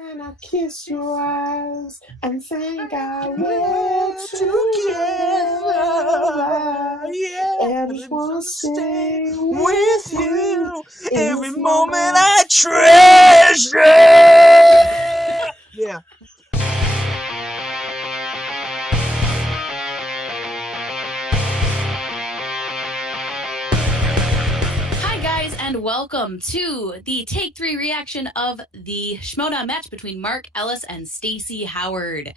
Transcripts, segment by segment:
And I kiss your eyes and thank God we're together. Yeah, And I just wanna stay with you every this moment moment. I treasure. Yeah. Hi guys, and welcome to the Take 3 reaction of the Schmoedown match between Mark Ellis and Stacy Howard.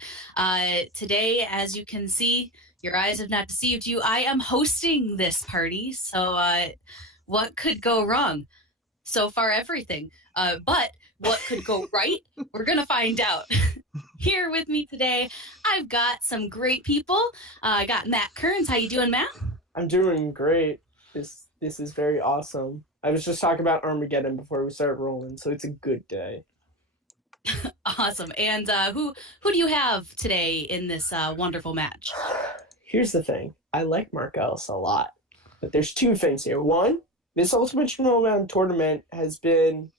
Today, as you can see, your eyes have not deceived you, I am hosting this party, so what could go wrong? So far, everything. But what could go right? We're gonna find out. Here with me today, I've got some great people. I got Matt Kearns. How you doing, Matt? I'm doing great. This is very awesome. I was just talking about Armageddon before we started rolling, so it's a good day. Awesome. And who do you have today in this wonderful match? Here's the thing. I like Mark Ellis a lot. But there's two things here. One, this Ultimate Schmoedown tournament has been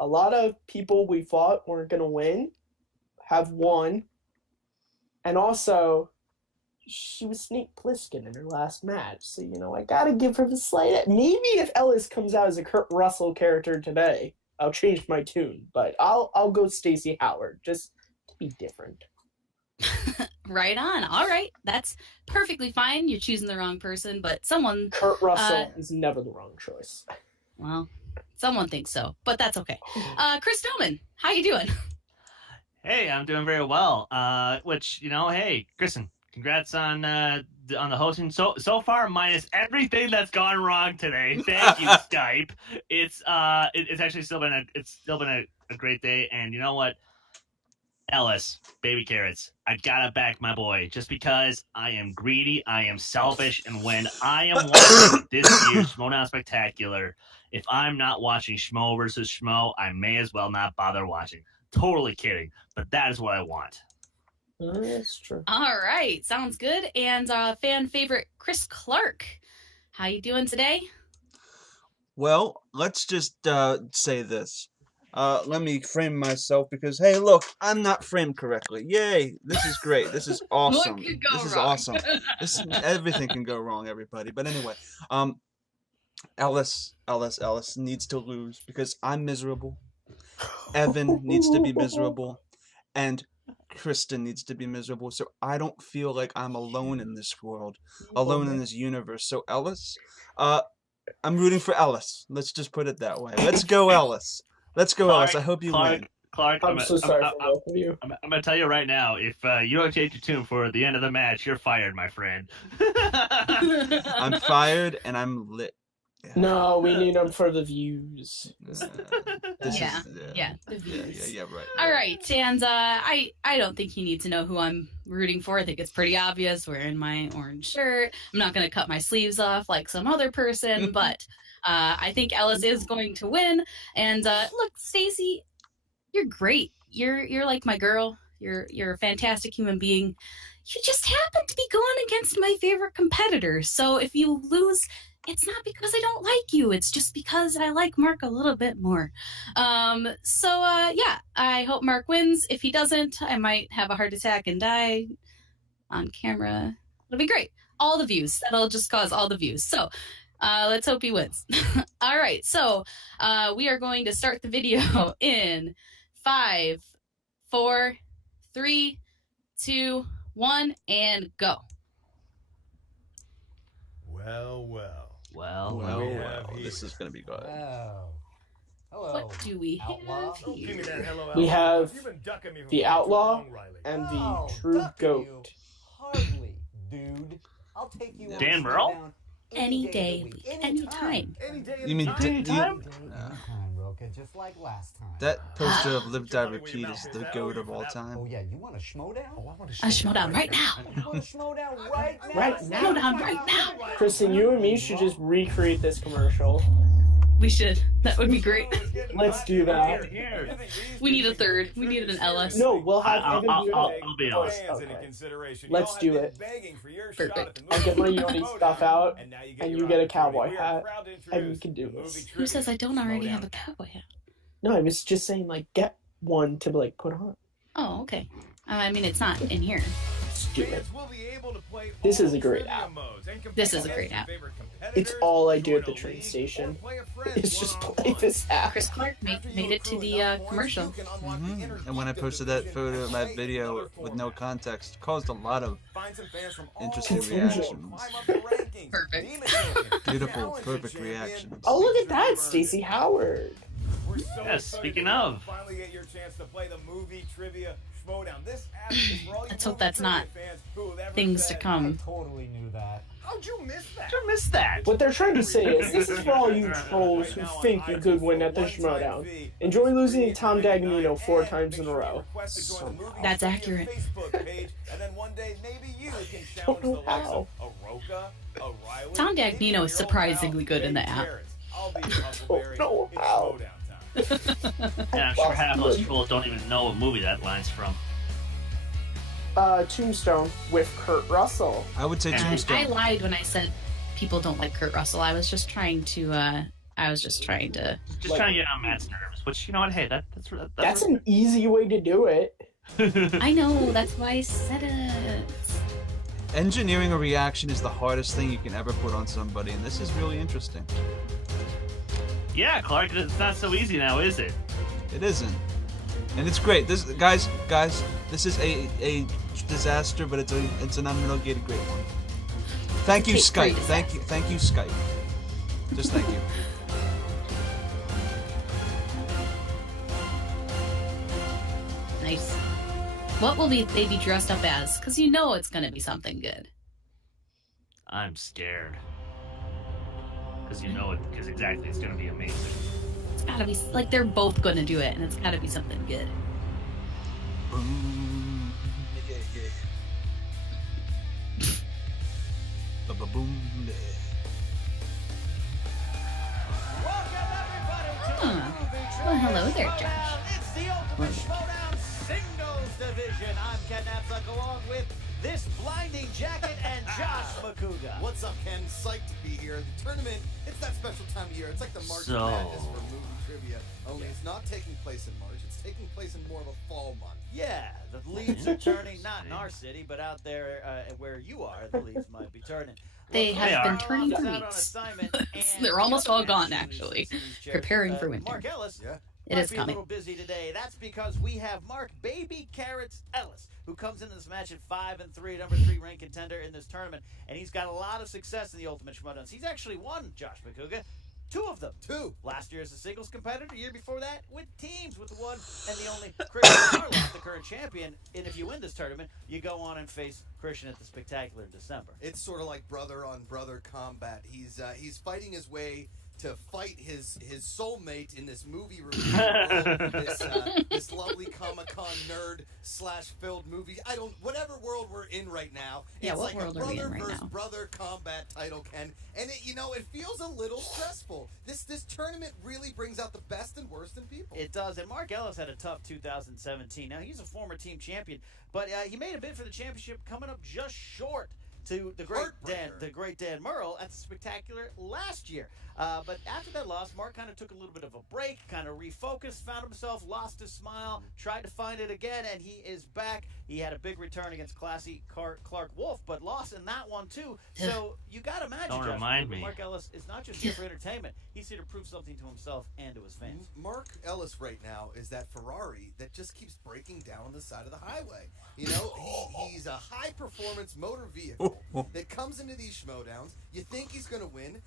a lot of people we thought weren't going to win have won. And also, she was Snake Plissken in her last match. So, I got to give her the slight... Maybe if Ellis comes out as a Kurt Russell character today, I'll change my tune. But I'll go Stacy Howard, just to be different. Right on. All right. That's perfectly fine. You're choosing the wrong person, but someone... Kurt Russell is never the wrong choice. Well, someone thinks so, but that's okay. Chris Doman, how you doing? Hey, I'm doing very well. Hey, Kristen, congrats on the hosting so far, minus everything that's gone wrong today. Thank you, Skype. It's actually still been a great day, and you know what? Ellis, baby carrots, I gotta back my boy just because I am greedy, I am selfish, and when I am watching this year's Schmoedown Spectacular, if I'm not watching Schmo versus Schmo, I may as well not bother watching. Totally kidding, but that is what I want. That's true. All right, sounds good. And fan favorite Chris Clark, how you doing today? Well, let's just say this. Let me frame myself because, hey, look, I'm not framed correctly. Yay! This is great. This is awesome. What could go This is wrong? awesome. Everything can go wrong, everybody. But anyway, Ellis needs to lose because I'm miserable. Evan needs to be miserable, and Kristen needs to be miserable. So I don't feel like I'm alone in this world, alone in this universe. So Ellis, I'm rooting for Ellis. Let's just put it that way. Let's go, Ellis. Let's go, Ellis. I hope you win. Clark, I'm so sorry for both of you. I'm going to tell you right now, if you don't change your tune for the end of the match, you're fired, my friend. I'm fired and I'm lit. Yeah. No, we need them for the views. Yeah, the views. Yeah, right. All right, and I don't think you need to know who I'm rooting for. I think it's pretty obvious. Wearing my orange shirt. I'm not going to cut my sleeves off like some other person, but I think Ellis is going to win. And look, Stacy, you're great. You're like my girl. You're a fantastic human being. You just happen to be going against my favorite competitor. So if you lose, it's not because I don't like you. It's just because I like Mark a little bit more. Yeah, I hope Mark wins. If he doesn't, I might have a heart attack and die on camera. It'll be great. All the views. That'll just cause all the views. So let's hope he wins. All right, so we are going to start the video in 5, 4, 3, 2, 1, and go. Well, This is gonna be good. Wow. Hello. What do we Outlaw? have here? We have the Outlaw and the True duck Goat. you. Hardly, dude. I'll take you on Dan a Merle? Schmoedown Any of day, the week. anytime. You mean Anytime, Roka, just like last time. that poster of Live Die Repeat is the goat of all Oh time? yeah, you want a Schmoedown? A Schmoedown right now. You want a Schmoedown right now? Right now. Schmoedown right now. Kristen, you and me should just recreate this commercial. We should. That would be great. Let's do that. We need a third. We needed an Ellis. No, we'll have I'll Evan do it. I'll be honest. Okay. Let's do it. Perfect. I'll get my Yoni stuff out, and you get a cowboy hat, and we can do this. Who says I don't already have a cowboy hat? No, I was just saying, like, get one to like put on. Oh, okay. I mean, it's not in here. Stupid. This is a great app. This is a great app. It's all I do at the train station. It's just play this app. Chris Clark made it to the commercial. And when I posted that photo, that video with no context, caused a lot of interesting reactions. Perfect. Beautiful, perfect reactions. Oh, look at that, Stacy Howard. Yes, speaking of. Finally get your chance to play the movie trivia Schmoedown. This app is for all you Let's hope movie that's not trivia fans who have ever things to said, come. I totally knew that. How'd you miss that? I missed that. What they're trying to say is, this is for all you trolls who think you could win at the Schmoedown. Enjoy losing to Tom Dagnino 4 times in a row. That's accurate. Tom Dagnino is surprisingly good in the app. Oh, no, how? Yeah, I'm sure half those trolls don't even know what movie that line's from. Tombstone with Kurt Russell. I would say And I Tombstone. lied when I said people don't like Kurt Russell. I was just trying to. Just trying to get on Matt's nerves. Which, you know what? Hey, That's an easy way to do it. I know. That's why I said it. Engineering a reaction is the hardest thing you can ever put on somebody, and this is really interesting. Yeah, Clark, it's not so easy now, is it? It isn't. And it's great. This guys, this is a disaster, but it's an unmitigated great one. Thank you, It's a great Skype. Thank you, Skype. Just thank you. Nice. What will they be dressed up as? Because you know it's going to be something good. I'm scared. Because you know it, because exactly it's going to be amazing. It's got to be like they're both going to do it, and it's got to be something good. Boom. Yeah, yeah. Ba-ba-boom. Yeah. Well, hello there, Josh. It's the Ultimate Schmoedown Singles Division. I'm Ken Napsuck along with this blinding jacket and Josh Makuga. What's up, Ken? Psyched to be here. The tournament, it's that special time of year. It's like the March So- Madness for movie trivia, only it's not taking place in March. It's taking place in more of a fall month. Yeah, the leaves are turning, not in our city, but out there where you are, the leaves might be turning. They Look, have been Mark turning Ellis for is out on weeks. assignment, and They're almost the other all gone, man actually. sitting in these chairs, Preparing for winter. Mark Ellis. Yeah. It might is be coming. a little busy today. That's because we have Mark Baby Carrots Ellis, who comes into this match at 5-3, number 3 ranked contender in this tournament, and he's got a lot of success in the Ultimate Schmoedowns. He's actually won, Josh Makuga, 2 of them. 2. Last year as a singles competitor, year before that with teams, with the one and the only Christian Charlotte, the current champion. And if you win this tournament, you go on and face Christian at the Spectacular in December. It's sort of like brother on brother combat. He's fighting his way to fight his soulmate in this movie review world, this lovely Comic-Con nerd / filled movie. Whatever world we're in right now. Yeah, it's what like world a are we brother in right versus now? brother combat title, Ken. And it feels a little stressful. This tournament really brings out the best and worst in people. It does, and Mark Ellis had a tough 2017. Now, he's a former team champion, but he made a bid for the championship, coming up just short to the great Dan Murrell at the Spectacular last year. But after that loss, Mark kind of took a little bit of a break, kind of refocused, found himself, lost his smile, tried to find it again, and he is back. He had a big return against classy Clark Wolf, but lost in that one too. So you got to imagine, Don't Josh, remind me. Mark Ellis is not just here for entertainment. He's here to prove something to himself and to his fans. Mark Ellis right now is that Ferrari that just keeps breaking down on the side of the highway. You know, he's a high-performance motor vehicle that comes into these Schmoedowns. You think he's going to win.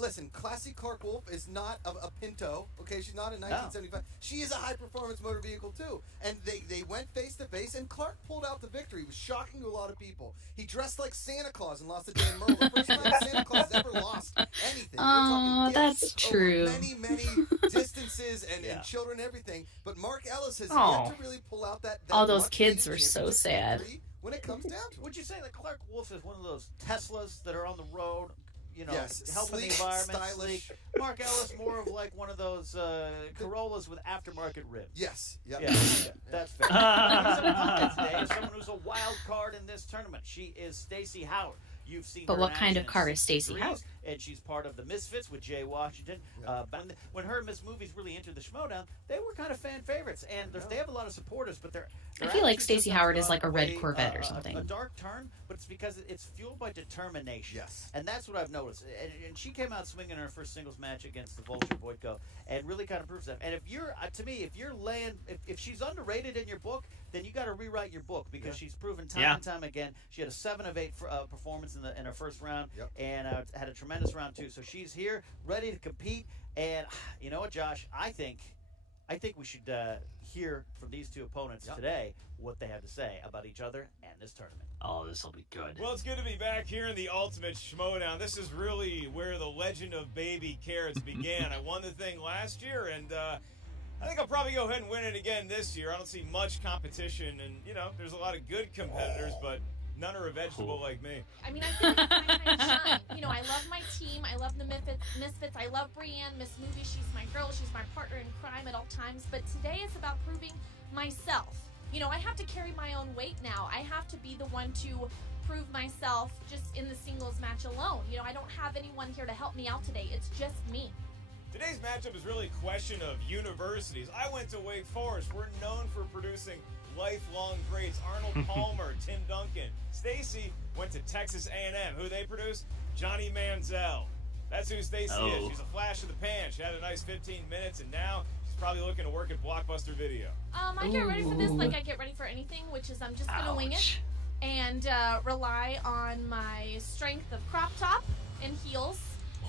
Listen, classy Clark Wolf is not a Pinto, okay? She's not a 1975. She is a high-performance motor vehicle, too. And they went face-to-face, and Clark pulled out the victory. It was shocking to a lot of people. He dressed like Santa Claus and lost to Dan Merle. The first time Santa Claus ever lost anything. Oh, that's true. Over many distances and children and everything. But Mark Ellis has yet to really pull out that All those much-needed kids were so championship sad. victory when it comes down to it. Would you say that Clark Wolf is one of those Teslas that are on the road, you know, Yes, helping sleek, the environment? stylish. Sleek. Mark Ellis more of like one of those Corollas with aftermarket ribs. Yes. Yep. Yeah, that's fair. He's opponent today is someone who's a wild card in this tournament. She is Stacy Howard. You've seen But her what in kind action of car in is 6 Stacy Degrees, Howard? and she's part of the Misfits with Jay Washington. When her and Miss Movies really entered the Schmoedown, they were kind of fan favorites, and they have a lot of supporters, but they're I feel like Stacy Howard is like a red Corvette or something. A dark turn, but it's because it's fueled by determination. Yes. And that's what I've noticed. And she came out swinging in her first singles match against the Vulture Voitko, and really kind of proves that. And if you're, to me, if she's underrated in your book, then you got to rewrite your book because she's proven time and time again. She had a 7 of 8 performance in her first round, and had a tremendous round 2. So she's here, ready to compete. And you know what, Josh? I think we should hear from these two opponents today what they have to say about each other and this tournament. Oh, this will be good. Well, it's good to be back here in the Ultimate Schmoedown. This is really where the legend of Baby Carrots began. I won the thing last year, and I think I'll probably go ahead and win it again this year. I don't see much competition, and, there's a lot of good competitors, but none are a vegetable like me. I mean, I feel like it's my time to shine. I love my team. I love the Misfits. I love Brienne, Miss Movie. She's my girl. She's my partner in crime at all times. But today is about proving myself. I have to carry my own weight now. I have to be the one to prove myself just in the singles match alone. I don't have anyone here to help me out today. It's just me. Today's matchup is really a question of universities. I went to Wake Forest. We're known for producing lifelong greats. Arnold Palmer, Tim Duncan. Stacy went to Texas A&M. Who they produce? Johnny Manziel. That's who Stacy is. She's a flash of the pan. She had a nice 15 minutes, and now she's probably looking to work at Blockbuster Video. I get ready for this like I get ready for anything, which is I'm just going to wing it and rely on my strength of crop top and heels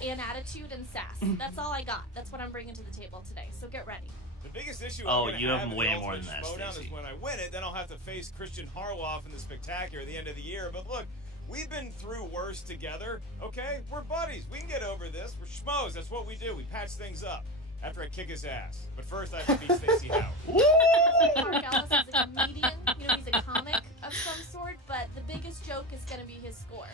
and attitude and sass. That's all I got. That's what I'm bringing to the table today. So get ready. The biggest issue you have in way the more Ultimate than that, Schmoedown Stacey. is when I win it, then I'll have to face Christian Harloff in the Spectacular at the end of the year. But look, we've been through worse together, okay? We're buddies. We can get over this. We're schmoes. That's what we do. We patch things up after I kick his ass. But first, I have to beat Stacy Howard. Mark Ellis is a comedian. He's a comic of some sort, but the biggest joke is going to be his score.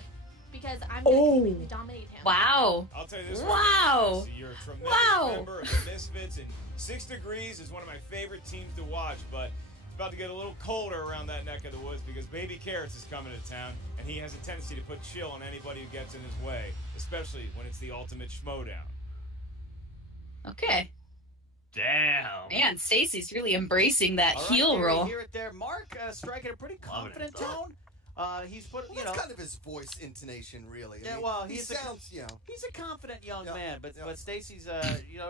Because I'm going to completely dominate him. Wow. I'll tell you this Wow. You're a tremendous member of the Misfits, and 6 Degrees is one of my favorite teams to watch, but it's about to get a little colder around that neck of the woods because Baby Carrots is coming to town, and he has a tendency to put chill on anybody who gets in his way, especially when it's the Ultimate Schmoedown. Okay. Damn. Man, Stacy's really embracing that All right, heel there roll. You hear it there. Mark striking a pretty confident tone. He's put, That's kind of his voice intonation, really. Yeah, well, he sounds, he's a confident young man, but Stacy's,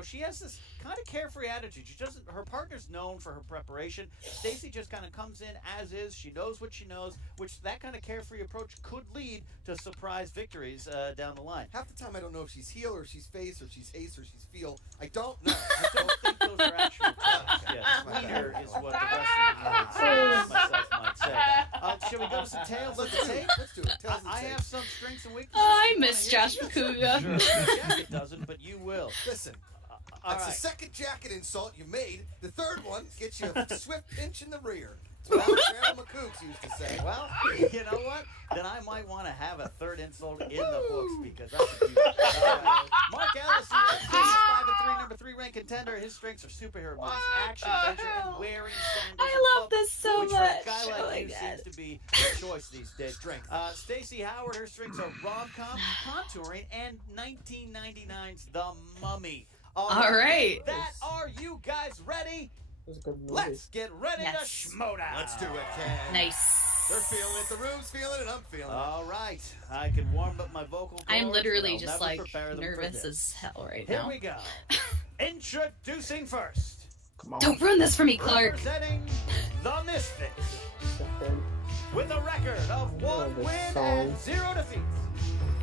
she has this kind of carefree attitude. She doesn't. Her partner's known for her preparation. Stacy just kind of comes in as is. She knows what she knows, which that kind of carefree approach could lead to surprise victories down the line. Half the time, I don't know if she's heel or she's face or she's ace or she's feel. I don't know. I don't think those are actual terms. Yes, leader is what the wrestling nerds myself might say. Shall we go to some tails of the tape? Let's do it. Tails of the I tape. have some strengths and weaknesses. I You miss wanna hear? Josh McCouga. Sure. Jacket doesn't, but you will. Listen, All that's right. the second jacket insult you made. The third one gets you a swift pinch in the rear. That's what Grandma McCooks used to say. Well, you know what? Then I might want to have a third insult in the books because that's a beauty. Mark Ellis, is 5-3, number 3 ranked contender. His strengths are superhero movies, action, adventure, and wearing sandals. I love this so which much. for a guy like Oh my you God. seems to be the choice these days. Strength. Stacy Howard, her strengths are rom-com, contouring, and 1999's The Mummy. All right. That are you guys ready? It was a good movie. Let's get ready Yes. to Schmoedown. Let's do it, Ken. Nice. They're feeling it. The room's feeling it. I'm feeling it. All right, I can warm up my vocal cords. I'm literally I'll just never like prepare them for nervous this. as hell right Here now. we go. Introducing first, Come on. Don't ruin this for me, Clark. representing the Misfits, Second. with a record of 1 this win song. and 0 defeats.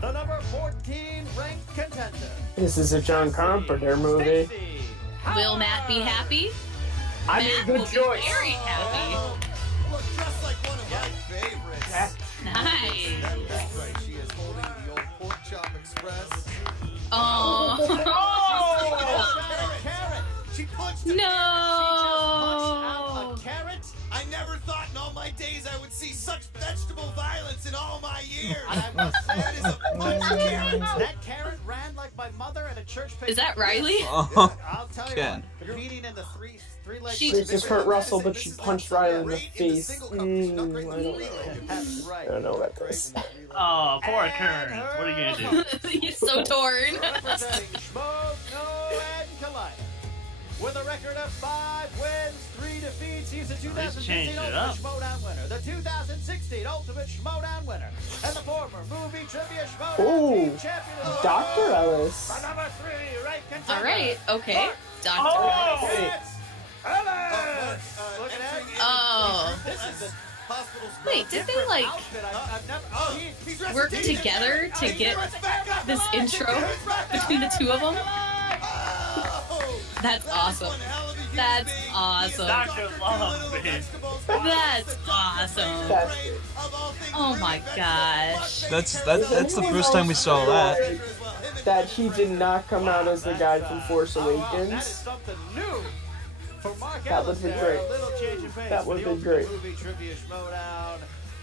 The number 14 ranked contender. This is a John Carpenter movie. Stacey Will Matt be Howard. happy? I made Matt a good will choice. be very happy. Oh, look, just like one of my favorites. Nice. That's right. She is holding the old Pork Chop Express. Oh. Carrot. She punched a No. A carrot. I never thought in all my days I would see such vegetable violence in all my years. I must say, That is a bunch of carrots. that carrot ran like my mother at a church picnic. Is that Riley? Oh, I'll tell you Ken. what, competing in the Three-leg She- switch. This is Kurt Russell, but she punched Riley in the Great face. single competition, not great in the I don't relay. know. That's right. I don't know about this. Oh, poor Kern. What are you gonna do? He's so torn. Representing Schmoedown and Collide. With a record of 5 wins, 3 defeats, he's the changed 2015 it Ultimate up. Schmoedown winner, the 2016 Ultimate Schmoedown winner, and the former movie trivia Schmoedown Ooh, team champion of the Dr. world. Ellis. My number 3, right contender. All right. Okay. Doctor. Oh! It's Ellis. Look at that. Oh. This is the hospital's Wait, did they, different like, outfit. I've never. Oh, he's Work together to get this intro between the two of them? That's awesome. That's awesome. Dr. Love, man. That's awesome. That's Oh my gosh. That's the first time we saw that. that he did not come out as the guy from Force That is Awakens. something new for Mark That Ellis would've been there. great. A little change of pace That for would've the been great. Ultimate Movie Trivia Schmoedown.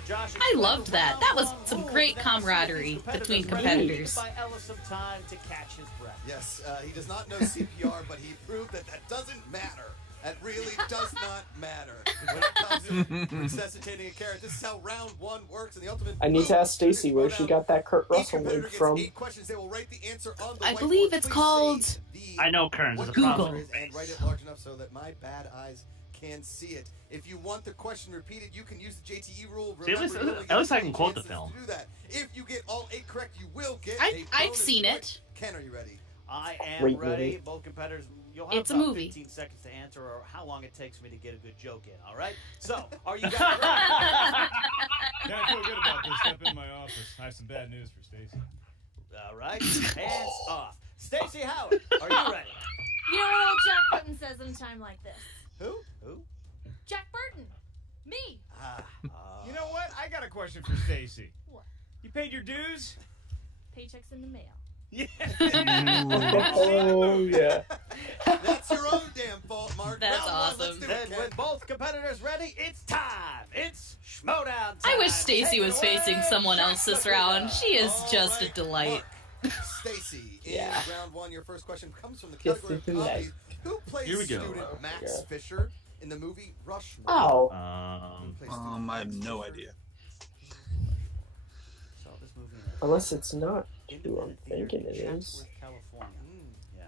Josh I loved that. That was some great camaraderie between competitors. By Ellis some time to catch his breath. Yes, he does not know CPR, but he proved that that doesn't matter. That really does not matter when it comes to resuscitating a carrot. This is how round 1 works in the ultimate. I need to ask Stacy where she got that Kurt Each Russell competitor wig gets from. 8 questions. They will write the answer on the I whiteboard. believe it's Please called say the I know Kern's is a what Google. problem. answer is and write it large enough so that my bad eyes can see it. If you want the question repeated, you can use the JTE rule. See, at least- Remember, you only at least get I can 3 quote the chances film. to do that. If you get all 8 correct, you will get I've bonus seen point. it. Ken, are you ready? I am Great ready. movie. Both competitors, you'll have It's a about movie. 15 seconds to answer or how long it takes me to get a good joke in, all right? So, are you guys ready? Yeah, I feel good about this. Step in my office. I have some bad news for Stacy. All right, hands off. Stacy Howard, are you ready? You know what old Jack Burton says in a time like this? Who? Jack Burton. Me. You know what? I got a question for Stacy. What? You paid your dues? Paychecks in the mail. Yeah. Oh, yeah. That's your own damn fault, Mark. That's Round one, awesome. let's do it, Then, Ken. with both competitors ready, it's time. It's Schmoedown time. I wish Stacy Take it was facing away, someone Jack else this Burton. round. She is All just a right, delight. Mark, Stacy, in Yeah. round 1, your first question comes from the Yes, category of it's in there. comedies. Who plays Here we go. student Oh, Max yeah. Fisher in the movie Rushmore? Oh, Who plays student I have Max no Fisher? idea. Saw this movie unless it's not who I'm Independent theater thinking it in is. Chatsworth, California. Mm. Yeah.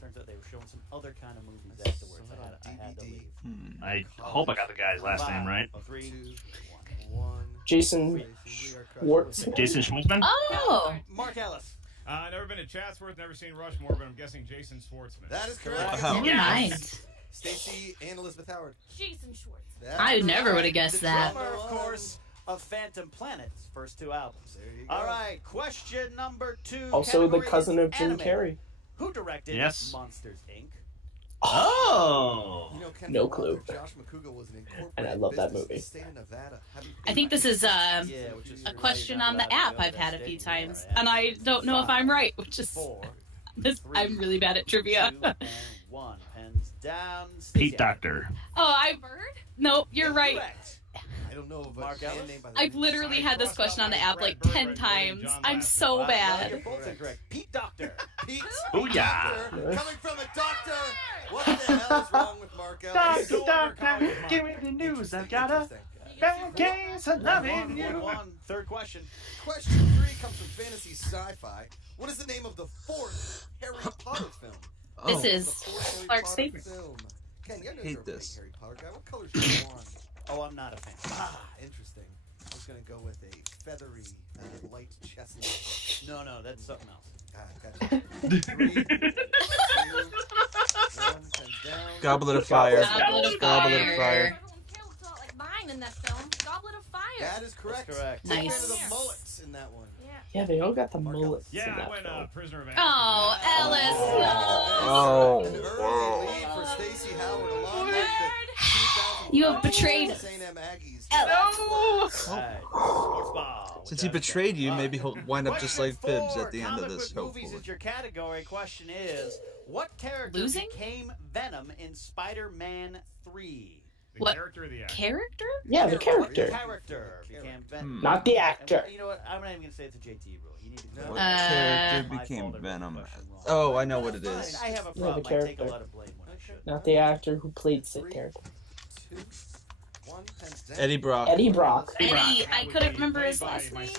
Turns out they were showing some other kind of movies afterwards. Saw it I on had to DVD. leave. I hope I got the guy's last name right. 3, 2, 1. Jason Stacy, we are Schwartz. Jason Schwartzman? Oh. Mark Ellis. Never been to Chatsworth, never seen Rushmore, but I'm guessing Jason Schwartzman. That is correct. Wow. Never mind. Stacy and Elizabeth Howard. Jason Schwartz. That's I never correct. would have guessed The that. Drummer, of one. course, of Phantom Planet's first 2 albums. There you go. All right, question number 2. Also the Category cousin is of Jim anime. Carrey. Who directed Yes. Monsters, Inc.? Oh! You know, Ken No Walker, clue. Josh McCougal was an incorporated And I love that business in movie. the state of Nevada. Have you- I think this is Yeah, which is a question on the app I've had a few times, and I don't know if I'm right, which is 4, I'm really bad at trivia. 2, and 1. Pens down. Pete Stacey. Doctor. Oh, Bird? Nope, you're right. Correct. I don't know of a Mark band Ellis? name by the I've name. literally had this question on the app like 10 times. I'm so Well, bad. you're both incorrect. Pete Doctor. Pete Booyah. Doctor, coming from a doctor. What the hell is wrong with Mark Ellis? Doctor, give me the news. I've got a Interesting. bad case of loving you. 1. Third question. Question 3 comes from fantasy sci-fi. What is the name of the 4th Harry Potter film? This Oh. is The 4th Harry Clark's Potter favorite. film. Ken, you know Hate you're a big this. Harry Potter guy. What color's your wand? Oh, I'm not a fan. Ah, interesting. I was gonna go with a feathery, light chestnut. No, that's something else. Ah, gotcha. 3, 2, 1, pens down. Goblet of Fire. Goblet of Goblet of Fire. Fire. Everyone killed like mine in that film. Goblet of Fire. That is correct. That's correct. Big fan Nice. of the mullets in that one. Yeah. Yeah, they all got the Mark mullets in Yeah, I that went film. Prisoner of Azkaban. Oh, Ellis. Oh. An early lead for Stacey Howard along with the 2000 You have betrayed St. M. Aggies. Oh. All right. Sports ball. Since he betrayed you, maybe he'll wind up just like Bibbs at the end of this, Movies hopefully. is your category. Question is, what character Losing? became Venom in Spider-Man 3? The What? character or the actor? Character? Yeah, the Character. character. Character became Venom. Hmm. Not the actor. And, you know what? I'm not even going to say it's a JT rule. He You need to No. go. What Uh, character My became fault, I read the Venom? question wrong. Oh, I know what That's it fine. is. I have a Yeah, problem. the I take a character. lot of blame when I should. Not the actor who played said 3, character. 2, 1, pens down. Eddie Brock. Eddie Brock. Eddie, I couldn't remember his last name. Thank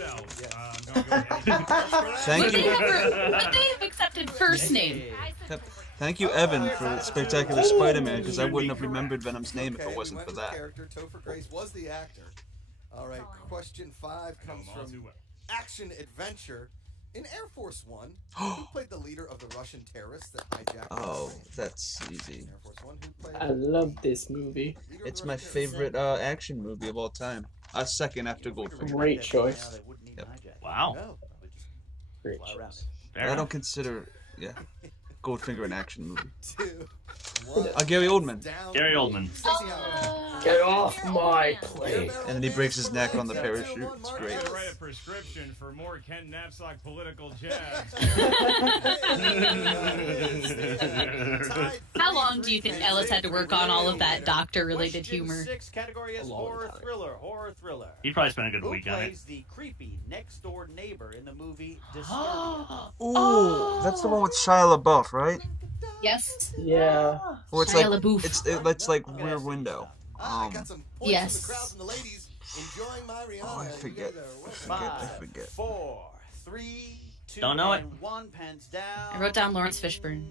Would you. they have accepted first name? Thank you, Evan, for Spectacular Spider-Man, because I wouldn't have remembered Venom's name if Okay, it wasn't we for went with that. Character. Topher Grace was the actor. All right, question 5 comes from Action Adventure. In Air Force One, who played the leader of the Russian terrorists that hijacked? Oh, the plane? that's easy. Air Force One, who played I love this movie. leader of It's the my Russian terrorists? favorite action movie of all time. Second after Goldfinger. Great choice. Yep. Wow. No. Great Fly around choice. But I don't consider, Goldfinger an action movie. 2, 1. Gary Oldman. Down. Gary Oldman. Stacy Howard. Get off my plate. And then he breaks his neck on the parachute. It's great. I'm gonna write a prescription for more Ken Knapsack political jabs. How long do you think Ellis had to work on all of that doctor-related Question humor? 6 category is A long horror time. thriller. Horror thriller. He probably spent a good Who week on it. plays the creepy next door neighbor in the movie Disturbia? Ooh, that's the one with Shia LaBeouf, right? Yes. Yeah. Well, it's Shia like LaBeouf. it's like Rear Window. I got some points Yes. from the crowd and the ladies enjoying my Rihanna. Oh, I You forget. guys are welcome. I 5, forget. 4, 3, 2, Don't know it. and 1. Pens down. I wrote down Lawrence Fishburne,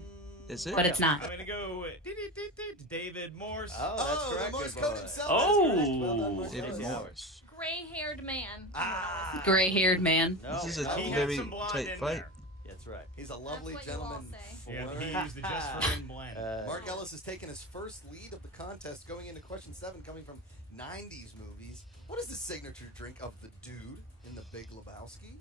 Is it? but it's not. I'm gonna go David Morse. Oh, that's Oh, the correct. Morse good code boy. himself. Oh. That's correct. Well done, Morse David code. Morse. Gray-haired man. Ah. Gray-haired man. No, This is a He had very some blonde tight in fight. there. That's right. He's a lovely That's what you all gentleman. say. Yeah, he For- used the just for men blend. Mark Ellis has taken his first lead of the contest going into question 7, coming from 90s movies. What is the signature drink of the dude in The Big Lebowski?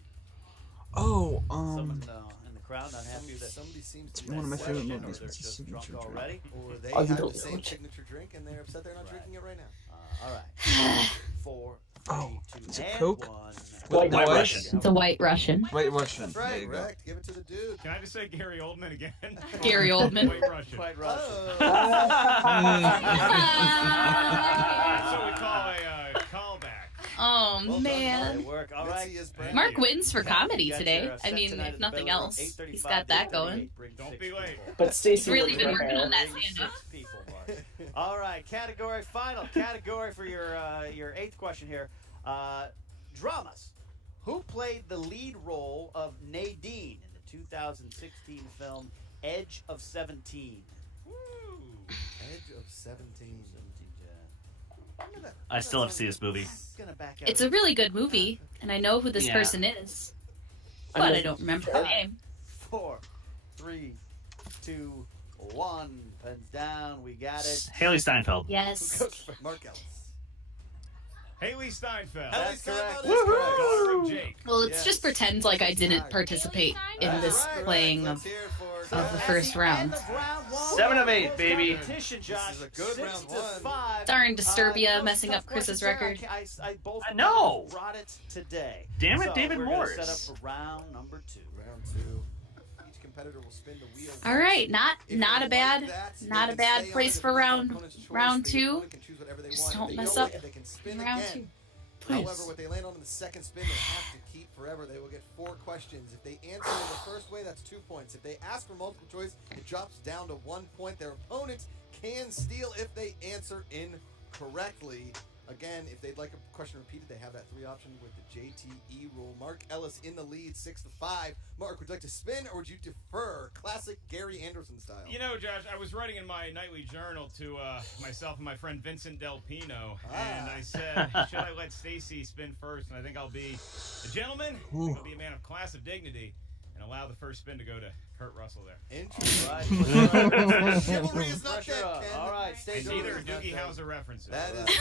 Oh, Someone in the crowd not happy that Somebody seems to It's be one of my upset, favorite or movies. they're What's the just signature drunk drink? already. or they I have don't the know same it. signature drink and they're upset they're not drinking it right now. All right. 4, 3, Oh, 2, is it and Coke? 1. White No Russian. ice? It's a White Russian. White Russian. That's There right, you go. correct. Give it to the dude. Can I just say Gary Oldman again? Gary Oldman. White Russian. Quite Russian. Oh. That's what we call a callback. Oh Well done, man. Good work. All Let's right. see his brand. Mark wins for You comedy got today. your, I set mean, tonight if at nothing the Bell Room, else, he's 8:35 got that to going. 8:38. Bring Don't 6 be late. people. But Stacey Really would been win working her. on that Bring stand-up. 6 people, Mark. All right, final category for your 8th question here. Dramas. Who played the lead role of Nadine in the 2016 film Edge of 17? Edge of 17. I still have to see this movie. It's a really good movie, and I know who this Yeah. person is, I but know. I don't remember her name. 4, 3, 2, 1. Pens down. We got it. Haley Steinfeld. Yes. Mark Ellis. Haley Steinfeld. That's Haley correct. Steinfeld is correct. Daughter of Jake. Well, let's Yes. just pretend like I didn't participate in That's this Right, playing let's of. hear it for of the At first the round. end of round 1, 7 of 8, baby. competition, Josh. This is a good 6 round to 1. 5. Darn Disturbia You know, messing tough up Chris's questions there. record. I both I know. brought it today. Damn it, So David we're gonna Morse. set up for round number 2. Round 2. Each competitor will spin the wheel. All right, not If not they a bad like that, they not a can bad stay place on it. for If it's round the opponent's choice, round the 2. opponent can choose whatever they Just want. If don't they mess don't up like it, they can spin round again. 2. However, Please. what they land on in the second spin, they have to keep forever. They will get 4 questions. If they answer in the first way, that's 2 points. If they ask for multiple choice, it drops down to 1 point. Their opponent can steal if they answer incorrectly. Again, if they'd like a question repeated, they have that 3 option with the JTE rule. Mark Ellis in the lead, 6 to 5. Mark, would you like to spin or would you defer? Classic Gary Anderson style. You know, Josh, I was writing in my nightly journal to myself and my friend Vincent Del Pino, and I said, should I let Stacy spin first? And I think I'll be a gentleman, I think I'll be a man of class of dignity, and allow the first spin to go to Kurt Russell there. Interesting. All right. Chivalry is not Pressure dead, up. Ken. All right, And Stacey. neither are is not Doogie dead. Howser references. That is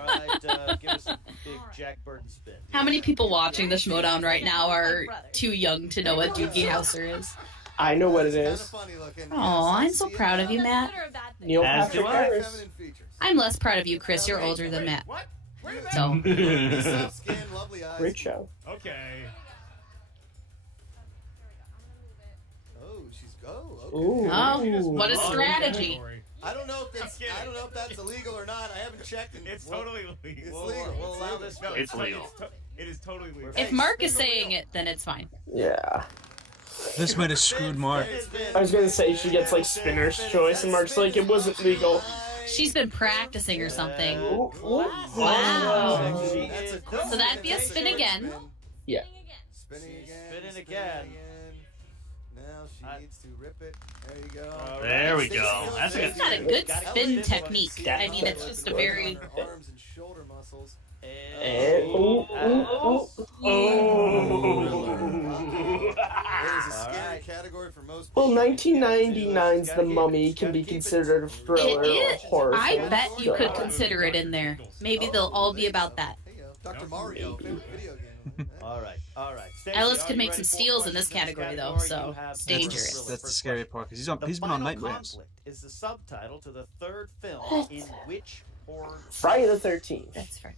All right, give us a big Jack Burton spin. How many people watching the Schmoedown right now are too young to know what Doogie Howser is? I know what it Kinda is. funny looking. Aw, I'm Yes, so see it proud of now. you, Matt. Consider a bad thing. Neil As Patrick do I. Harris. Feminine features. I'm less proud of you, Chris. You're older than Matt. What? Wait a minute. So, Soft skin, lovely eyes. Great show. Okay. Oh, she's okay. Ooh. Oh, what a Oh, strategy. category. I don't know if that's kidding. I don't know if that's illegal or not. I haven't checked. It's Well, totally legal. It's legal. We'll allow this. No, It's legal. It is totally legal. If Mark is saying it, then it's fine. Yeah. This might have screwed Mark. I was gonna say she gets like spinner's choice, and Mark's like, it wasn't legal. She's been practicing or something. Ooh, ooh. Wow. She is So that'd be a spin again. Yeah. Spinning again. Spinning again. Now she needs to rip it. There you go. There we go. That's a good It's not a good spin technique. I mean, it's just a very... Her arms and shoulder muscles. And, ooh, ooh, ooh. It is a scary category for most Well, people. 1999's The Mummy can be considered a thriller It or a is. horror I film. bet you could consider it in there. Maybe they'll all be about that. There you go. Dr. Mario, favorite video game. All right. Stacey, Ellis are could you make ready some for steals in this questions category, though, You so have it's the dangerous. first That's the scary part because The he's been on Final Nightmares. Conflict is the subtitle to the third film What? in which horror? Friday the 13th. That's Friday.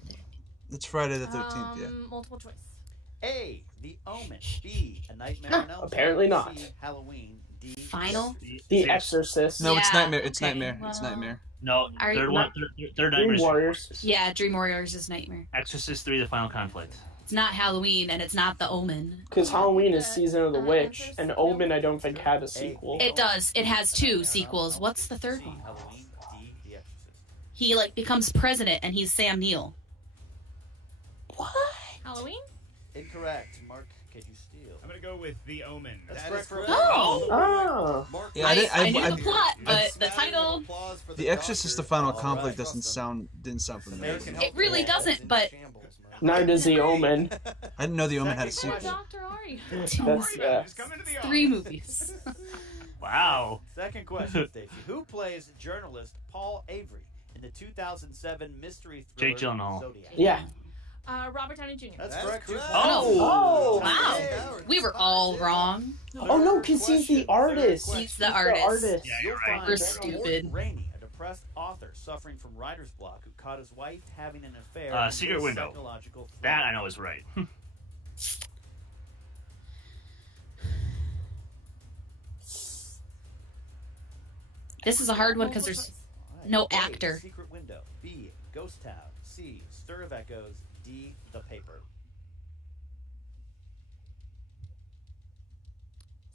It's Friday the 13th. Yeah. Multiple choice. A. The Omen. B. A Nightmare on Elm Street. Apparently not. C. Halloween. D. Final? The Exorcist. No, it's Yeah, Nightmare. It's okay, Nightmare. It's well- Nightmare. No, Are you third not- one. Third Dream Nightmares. Warriors. Yeah, Dream Warriors is Nightmare. Exorcist 3: The Final Conflict. It's not Halloween, and it's not The Omen. Because Halloween is Season of the Witch, and Omen I don't think had a sequel. It does. It has 2 sequels. What's the third C. one? Halloween. D. The Exorcist. He, like, becomes president, and he's Sam Neill. What? Halloween? Incorrect. Mark, could you steal? I'm gonna go with The Omen. That's That correct is for correct. Oh! Ah. Mark, Yeah, I knew I- the plot, but the round of title... applause for The Exorcist: The Final All Conflict right. didn't sound familiar. American It really healthcare doesn't, is in but- shambles, man. Neither does The Omen. I didn't know The Omen had a Second sequel. What doctor are you? That's, Just come into the 3 office. movies. Wow. Second question, Stacey. Who plays journalist Paul Avery in the 2007 mystery thriller Jake Gyllenhaal. Zodiac? Yeah. Robert Downey Jr. That's That's correct. correct. Oh. Wow. Howard. We were all wrong. Oh no, because he's the artist. He's the artist. Yeah, You'll you're right. find We're Morton stupid. Rainey, a depressed author suffering from writer's block who caught his wife having an affair. in Secret this Window. psychological That thriller. I know is right. This is a hard one because there's All right. no A, actor. Secret Window. B. Ghost Town. C. Stir of Echoes. D. The Paper.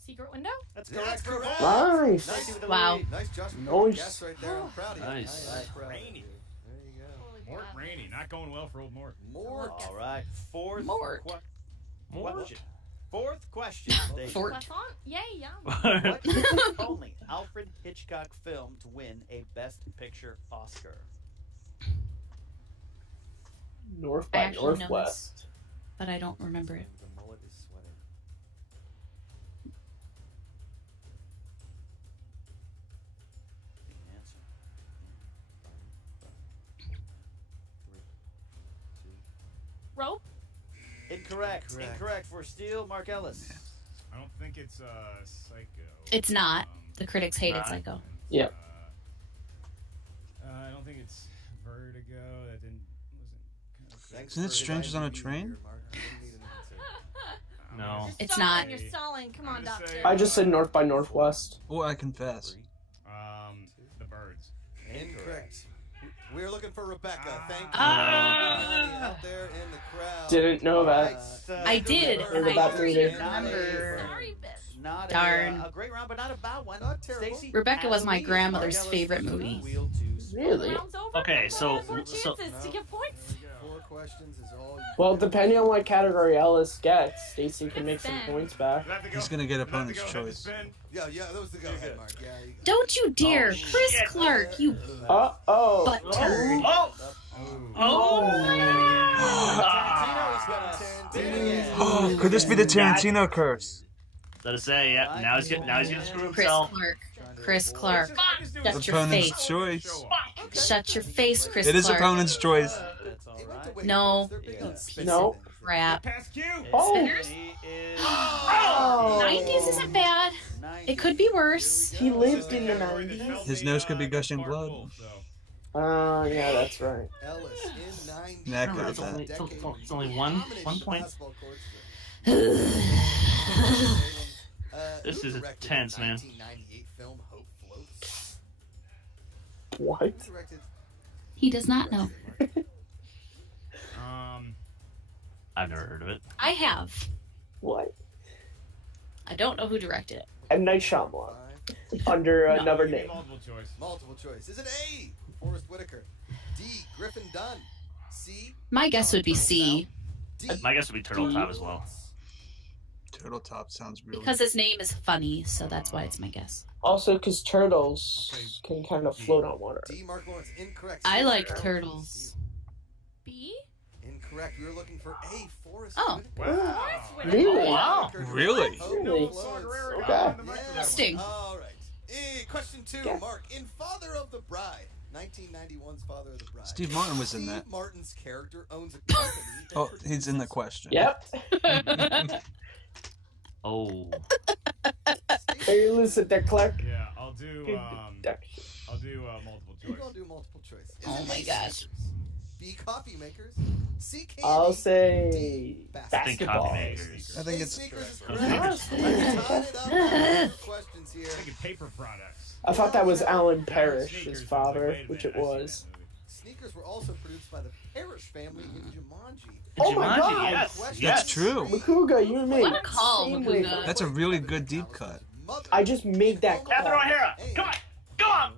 Secret Window? That's That's correct. correct. Nice. Nice with the Wow. lead. Nice, Josh. Nice. Guess right there. I'm proud of you. Nice. I'm proud of Rainy. you. There you go. Holy Mort crap. Rainey, not going well for old Mort. More. All right. Fourth Mort. question. Fourth question. Stacey. Fort. Croissant? Yay, yum. What is the only Alfred Hitchcock film to win a Best Picture Oscar? North I by actually know this, Northwest. but I don't remember it. The mullet is sweating. The answer. 3, 2. Rope? Incorrect. Correct. Incorrect for Steele. Mark Ellis. I don't think it's Psycho. It's not. The critics hated Right. Psycho. Yeah. I don't think it's Vertigo. That didn't wasn't. Thanks Isn't it for Strangers on a inviting me Train? here, Mark. I didn't need an answer. No. You're It's stalling, not. You're stalling. Come on, I'm just doctor. saying- I just said North by Northwest. Oh, I confess. 3. The Birds. Incorrect. We're looking for Rebecca. Thank you. Ah. Out there in the crowd. Didn't know that. I did. Heard about I movie. remember. Sorry, bitch. Not Darn. A great round, but not a bad one. Not terrible. Stacey, Rebecca was my Halloween. grandmother's Mark Ellis favorite puts the movie. wheel to spin. Really? Round's over. Okay, so- More so- chances to get points. 4 questions is all you Well, depending on what category Ellis gets, Stacy can make some points back. Does that have to go- He's gonna get does that have to opponent's go head to choice. spin? Yeah, that was the go ahead, Mark. Yeah, you got Don't you dare, Oh, Chris shit. Clark, you Uh-oh. butt turd. Oh! Oh! Tarantino's gonna spin again. Oh, could this be the Tarantino curse? Let us say, yeah. Now he's gonna screw Chris himself. Clark. Chris Clark. I just do Shut it. your Opponent's face. choice. Shut your face, Chris It is Clark. opponent's choice. That's all They went to right. Wake No. Forest. They're big Yeah. on spin No. things. Crap. Pass Q. Oh. Spinners? He is Oh. 90s isn't bad. It could be worse. He lived in the Category that 90s. felt His the, nose could be the gushing Clark blood. Wolf, so. Yeah, that's right. Ellis in 90. Nah, I No, it's only- it's only one point. This is tense, man. 1998 film Hope Floats. What? Who directed? He does not know. I've never heard of it. I have. What? I don't know who directed it. M. Night Shyamalan. Under another Give me name. multiple choice. Multiple choice. Is it A, Forrest Whitaker? D, Griffin Dunn? C, My guess would be C, D, My guess would be Turtle Top as well. Turtle Top sounds really. because his name is funny, so that's why it's my guess. Also, because turtles can kind of float on water. D, Mark Lawrence. Incorrect. I like Stacey, turtles. B? Incorrect. We were looking for A, Forrest Oh. Whitaker. Wow. Forrest Whitaker. Really? Wow. Really? Oh, Really? Florence. Okay. Interesting. All right. Question 2, Yeah. Mark. In Father of the Bride, 1991's Father of the Bride. Steve Martin was in Steve that. Martin's character owns a company. that Oh, he's in the produces- question. Yep. Oh. Hey, listen, the clerk. Yeah, I'll do multiple We're choice. gonna do multiple choice. Is Oh it my A, gosh. Sneakers? B, coffee makers? C, candy? I'll D, say I think basketball. copy makers. I think A, it's- sneakers is Correct. correct. Yes. Let's tie it up with questions here. I'm thinking paper products. I thought that was Alan That was Parrish, Sneakers. his I was like, father, wait a which minute, it I've seen was. that movie. Sneakers were also produced by the Parrish family in Jumanji. Oh my Jumanji, God. yes. Question Yes. That's true. Makuga, you and me. What a call, Same Makuga. wavelength. That's a really good deep cut. I just made that call. Catherine O'Hara. Come on. Come on.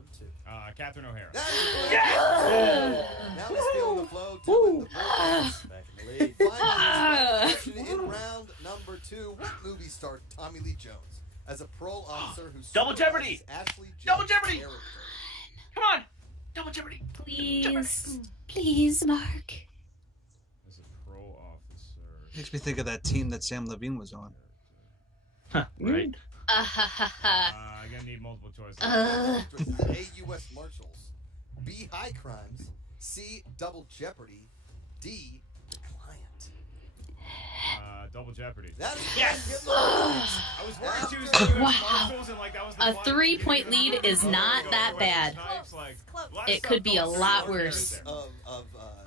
Catherine O'Hara. Yeah. Now he's feeling the flow. Doing the Bulls. Back in the lead. Finally, question in round number 2. What movie starred Tommy Lee Jones as a parole officer who Double Jeopardy! supervises Ashley Double Judd's Jeopardy! character? Come on. Double Jeopardy. Please. Please, Mark. As a pro officer. Makes me think of that team that Sam Levine was on. Right. Ha ha ha. I'm gonna need multiple choice. Uh. A, U.S. Marshals. B, High Crimes. C, Double Jeopardy. D, The Client. Double Jeopardy. That is Yes! I was worried she was doing Wow. Marshals and like that was the A fun. 3-point lead is not that bad. It could be a lot worse. of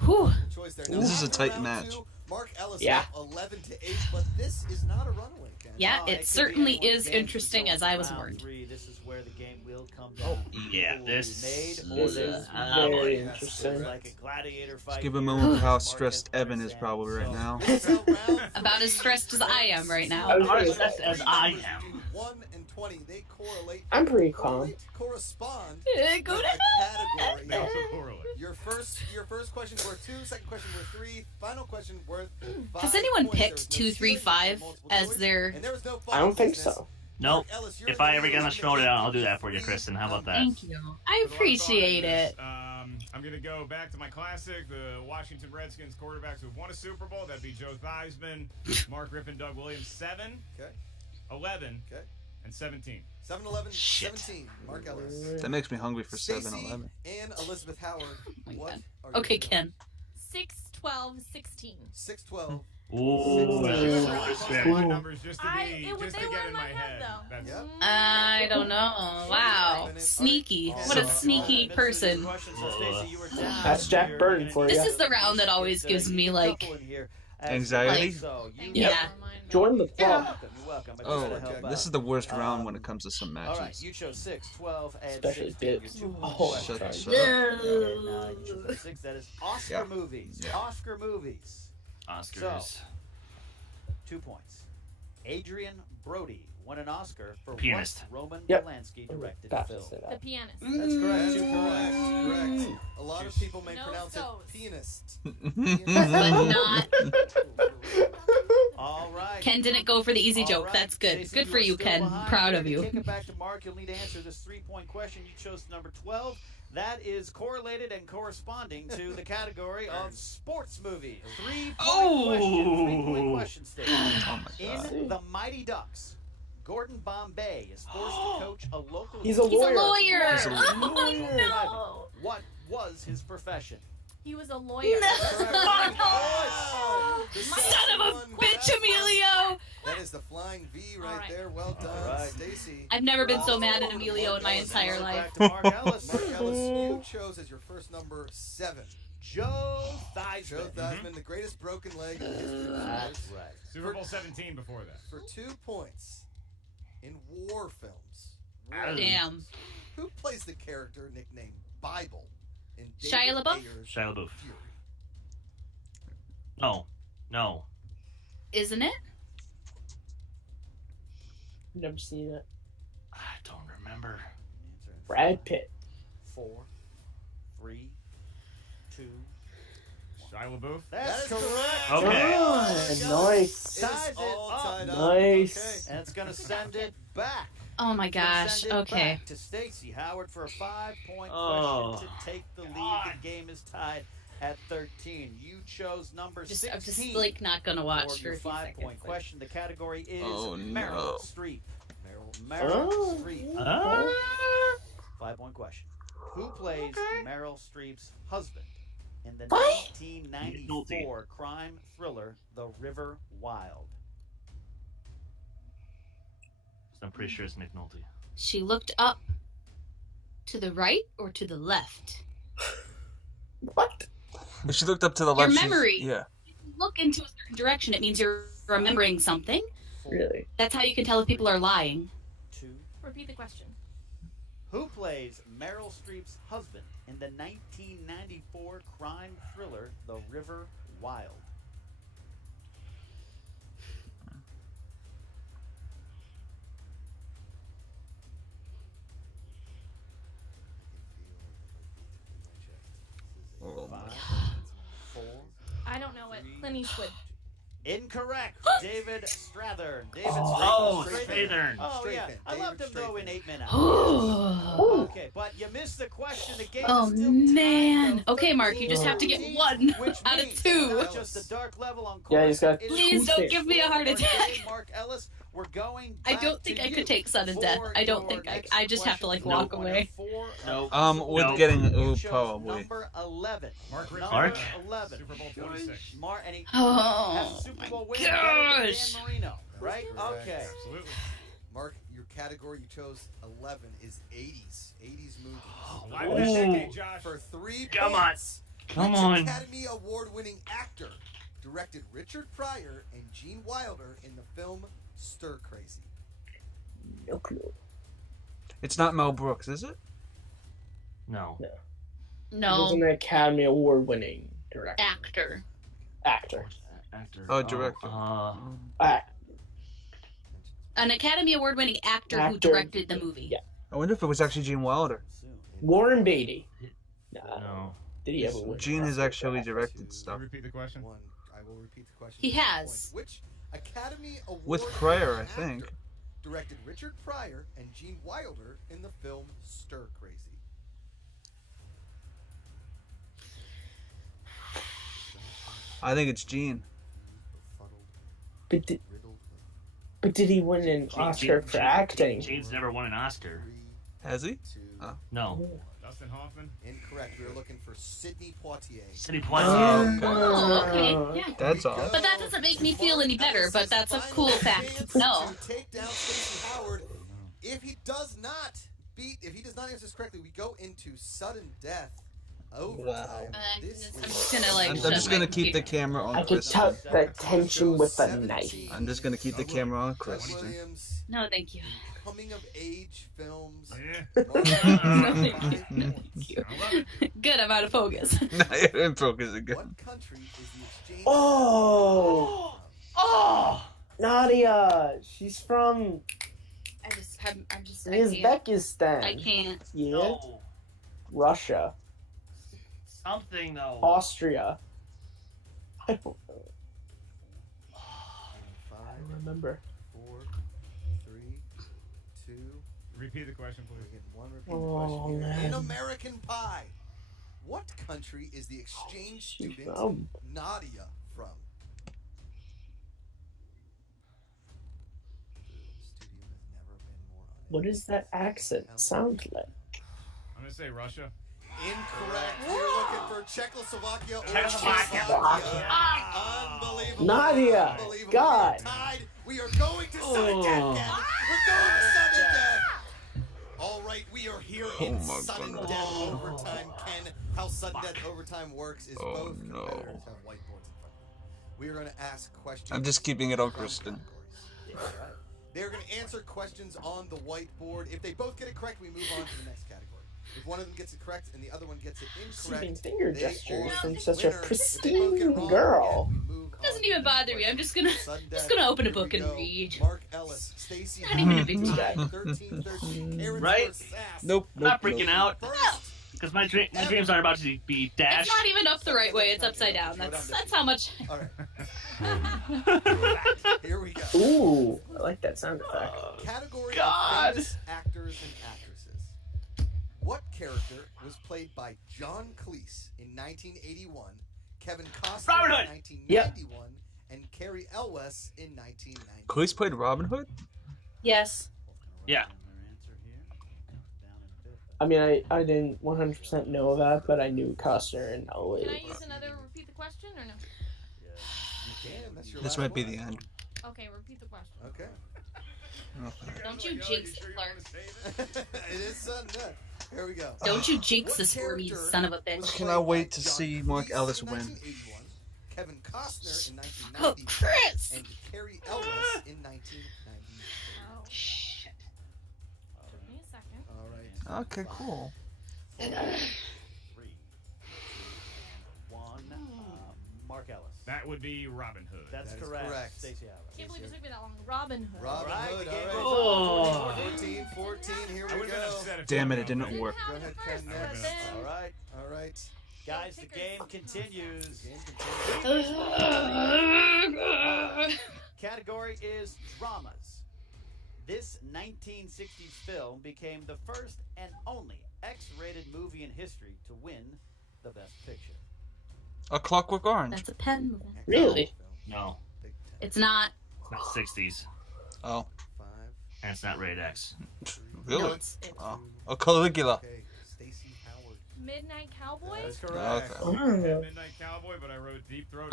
Whew. choice there. This is a tight round match. 2, Mark Ellis Yeah. up 11-8, but this is not a runaway, Ken. Yeah, Oh, it could certainly be any one is game. We interesting, go as I to was round warned. 3. This is where the game will come down. Yeah, Who this made or This is not. very Yes, interesting. It's like a gladiator fight. Give a here. moment of how Mark stressed has Evan is probably right now. So round About as 3, stressed as I am right now. I was Not gonna as stressed say, as I numbers am. between 1 and 20, they correlate. I'm pretty calm. Correspond Go with to a category. They also correlate. Your first question worth 2, second question worth 3, final question worth 5. Has anyone points. picked There was no 2, 3, stealing, 5 no multiple as choice, their? and there was no I don't think business. so. Nope. Ellis, you're If in I the ever lead. get on Schmoedown, I'll do that for you, Kristen. How about that? Thank you. I appreciate it. I'm gonna go back to my classic, the Washington Redskins quarterbacks who won a Super Bowl. That'd be Joe Theismann, Mark Griffin, Doug Williams. 7, Okay. 11, Okay. and 17. 7-11, Shit. 17. Mark Ellis. That makes me hungry for Stacy 7-Eleven. and Elizabeth Howard. my What God. are your Okay, numbers? Ken. 6, 12, 16. 6-12. Ooh. My numbers just to I- be, it would- just they to were get in in my my head, head. though. That's Yep. I don't know. Wow. Sneaky. What a sneaky person. That's Jack Burton for This ya. is the round that always gives me, like, Anxiety? Yeah. Join the You're club. welcome. You're welcome. I Oh, try to help this is out. the worst round when it comes to some All right, matches. you chose 6, 12, and Especially 16. Your Dibbs. 2 Oh, Shut sorry. shut up. And, you chose 6. That is Oscar Yeah. movies. Yeah. Oscar movies. Oscars. 2 points. Adrian Brody won an Oscar for Pianist. what Roman Yep. Polanski directed About to film. say The that. pianist. That's correct. That's 2 points. correct. A lot of people may No pronounce so's. it pianist. But not. All right. Ken didn't go for the easy All joke. right, That's good. Stacey, Good for are you, still Ken. behind. Proud We're of gonna you. Kick it back to Mark. You'll need to answer this 3-point question. You chose number 12. That is correlated and corresponding to the category of sports movies. 3-point question. 3-point question, Stacey. Oh my god. In The Mighty Ducks, Gordon Bombay is forced to coach a local. He's a He's a lawyer. lawyer. He's a Oh no. What was his profession? He was a lawyer. No. Son of a bitch, Emilio. That is the flying V right All right. there. Well done, All right. Stacy. I've never been so mad at Emilio in my entire life. Back to Mark Ellis. Mark Ellis, you chose as your first number 7. Joe Theismann. Joe Theismann, the greatest broken leg in history. of That's sports. right. Super Bowl 17 before that. For 2 points, in war films, Damn. who plays the character nicknamed Bible in Shia David LaBeouf? Ayer's Shia LaBeouf. Fury? No. Isn't it? Never seen it. I don't remember. Answer in Brad Pitt. 4, 3, 2. Shia LaBeouf. That's That is correct. Okay. Oh, nice. It is Ties it all up. tied up. Nice. And it's going to send it back. Oh my It's gonna gosh. send it Okay. back to Stacy Howard for a 5-point Oh. question to take the lead. God. The game is tied at 13. You chose number I'm 16. just like not gonna watch for for your a few 5-point seconds. question. The category is Oh, Meryl no. Streep. Meryl Oh. Streep. 5-point question. Who plays Meryl Streep's husband in the 1994 crime thriller The River Wild? I'm pretty sure it's McNulty. She looked up to the right or to the left. What? If she looked up to the Your left, she's- memory. yeah. If you look into a certain direction, it means you're remembering something. Really? That's how you can tell if people are lying. 2. Repeat the question. Who plays Meryl Streep's husband in the 1994 crime thriller The River Wild? Oh my. 5, 4. I don't know it. Clint Eastwood. Incorrect. David Strathairn. David Oh, Strathairn. Strathairn. Oh, yeah. Strathairn. I loved him, David though, in Strathairn. 8 minutes. Oh Okay, but you missed the question. The game Oh, is still man. tied, though, Okay, Mark, you just have to get 13, one which out of means 2. not just a dark level on Yeah, course, he's got it is Please don't things. give me a heart for attack. Mark Ellis. We're going I back don't think to I you could take sudden death. for I don't your think next I just have to like question. walk One away. of 4 Nope. With Nope. getting You chose probably. number 11. Mark Number Mark? 11. Super Bowl 26. And he has a Oh Super my Bowl win better than gosh. Dan Marino, right? correct. Okay. Absolutely. Mark, your category you chose 11 is 80s. 80s movies. Live in this decade, Josh. For 3 Come on. points. Come Which on. Academy Award-winning actor directed Richard Pryor and Gene Wilder in the film Stir Crazy? No clue. It's not Mel Brooks, is it? No. He was No. an Academy Award-winning director. Actor. Actor. Actor. Oh, director. An Academy Award winning actor who Actor. directed the movie. Yeah. I wonder if it was actually Gene Wilder. Warren Beatty. No. Did he ever win? Gene has an Oscar actually for directed Can stuff. you repeat the question? One. I will repeat the question. He for 1 has. point. Which Academy Award With Pryor, I actor think. directed Richard Pryor and Gene Wilder in the film Stir Crazy? I think it's Gene. Befuddled, But did, riddled with but did he win an Oscar for acting? Jane's never won an Oscar. 3, Has he? 2. Oh. No. Dustin Hoffman. Incorrect. We were looking for Sidney Poitier. Sidney Oh, Poitier. Oh, okay. Yeah. That's Here we all. go. But that doesn't make me feel any better, but that's a cool fact to know. To take down Stacey Howard. If he does not answer this correctly, we go into sudden death overtime. Wow. This I'm is- just gonna like. I'm shut just my gonna keep the computer. camera on I could Kristen. tuck the tension with a knife. I'm just gonna keep the camera on Doug Kristen. Williams, No, thank you. coming of age films. Yeah. No, thank you. 5 No, points. thank you. I love it. Good, I'm out of focus. Info is good. What country is the exchange? Oh, Oh! Nadia. She's from I'm just. I can't. Uzbekistan. I can't. Yeah. No. Russia. Something though. Austria. I don't know. 5, I remember. 4, 3, 2. Repeat the question, We're please. getting one repeat Oh, question here. man. In American Pie, what country is the exchange She's student from. Nadia from? The studio has never been more unable What does that accent sound like? I'm gonna say Russia. Incorrect. We're looking for Czechoslovakia or Czechoslovakia. Unbelievable. Nadia, Unbelievable. God. We are tied. We are going to sudden death, Ken. We're going to sudden death. All right, we are here in my sudden goodness. death overtime. Ken, how sudden death overtime works is Oh, both no. competitors have whiteboards in front of them. We are going to ask questions. I'm just keeping it on from Kristen. categories. They're going to answer questions on the whiteboard. If they both get it correct, we move on to the next category. If one of them gets it correct and the other one gets it Receiving incorrect, finger they gestures are from the such a winner. If they both get pristine it wrong, girl. again, we move Doesn't on even to bother me. I'm just gonna sudden death. open a Here we book and go. read. Mark Ellis, Stacy Not even a big deal. 13-13. Aaron's Right? first sass. Nope. I'm not freaking out First. because my dreams aren't about to be It's dashed. not even up the right way. It's upside down. That's how much. All right. Here we go. Ooh, I like that sound effect. Category God. of famous actors and actresses. What character was played by John Cleese in 1981, Kevin Costner Robin in Hood. 1991, and Carrie Elwes in 1990? Cleese played Robin Hood? Yes. Yeah. I mean, I didn't 100% know that, but I knew Costner and Elway. Can I use another repeat the question or no? You can. That's your This last might be one. the end. Okay, repeat the question. Okay. Don't you jinx it, Clark. It is sudden death. Here we go. Don't you jinx What this for me, character son of a was bitch. Can played I by wait to John see Mark Cleese Ellis in win? 1981, Kevin Costner in Oh, 1991, Chris! and Carrie Elwes in 1990. Oh, Shit. took me a second. All right. Okay, cool. 3, 2, 1. Mark Ellis. That would be Robin Hood. That's That is correct. correct. Stacey Howard. Can't believe it took me that long. Robin Hood. Robin All right, Hood, the all game right. goes Oh. 14, 14, here I we would have been go. upset if Damn it, you it didn't went work. Go ahead, Ken, I would've next. been All right. All right. Guys, the game continues. Game continues. Category is dramas. This 1960s film became the first and only X-rated movie in history to win the Best Picture. A Clockwork Orange. That's a pen movement. Really? No, Big 10. It's not. it's not 60s, Oh, 5, and it's not rated X. really? No, it's. Oh. A Caligula. okay. Stacy Howard. Midnight Cowboy? That is correct. Okay. Oh. Midnight Cowboy, but I wrote Deep Throat.